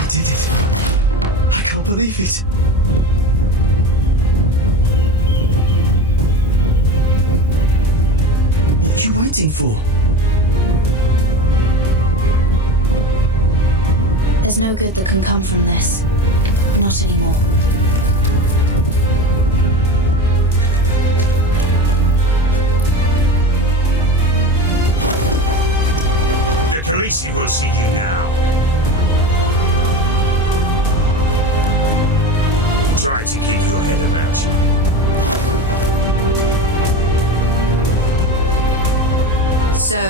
I did it. I can't believe it. What are you waiting for? There's no good that can come from this. Not anymore. The Khaleesi will see you now. Try to keep your head about you. So,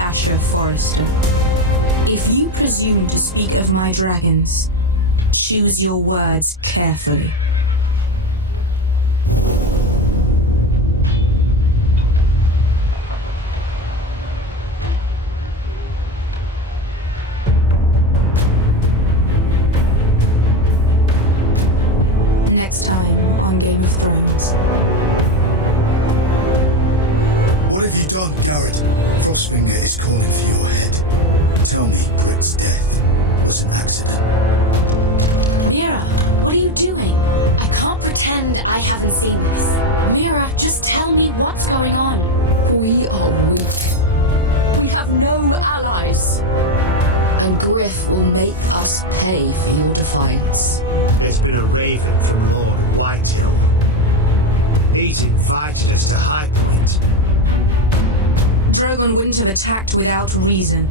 Asher Forrester, if you presume to speak of my dragons, choose your words carefully. Next time on on Game of Thrones. What have you done, Gared? Frostfinger is calling for your head. Tell me Britt's death was an accident. Mira, what are you doing? I can't pretend I haven't seen this. Mira, just tell me what's going on. We are weak. We have no allies. And Gryff will make us pay for your defiance. There's been a raven from Lord Whitehill. He's invited us to High Point. Drogon wouldn't have attacked without reason.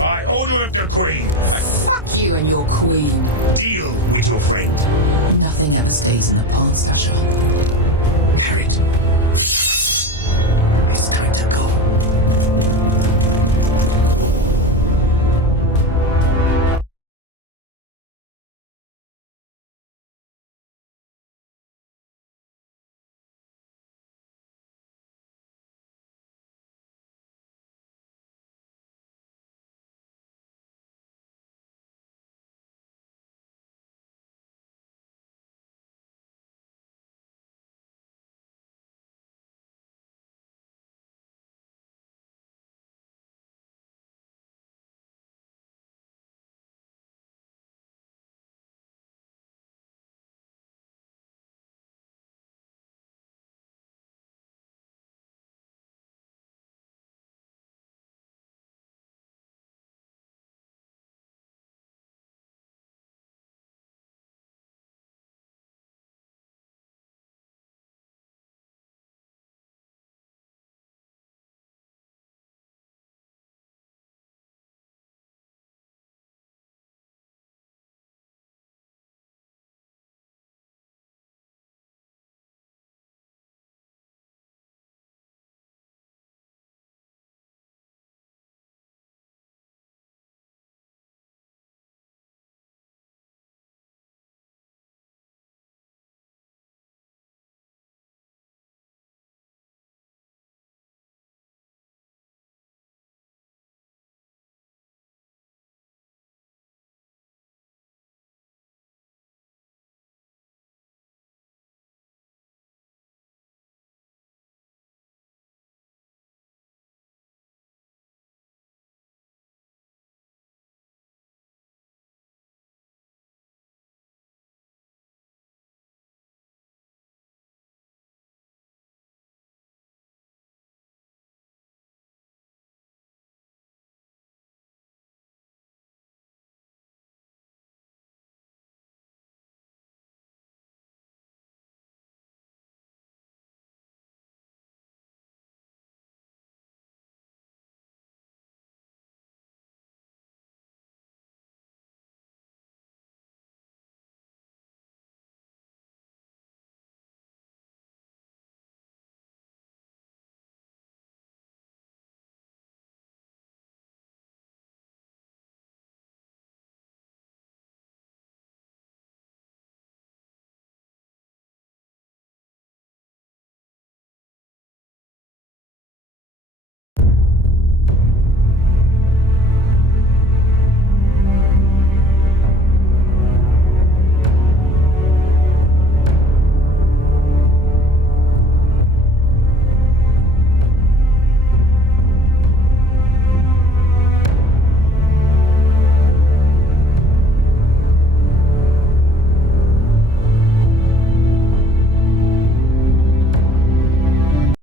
By order of the Queen, Fuck you and your queen. deal with your friend. Nothing ever stays in the past, Asher. Gared.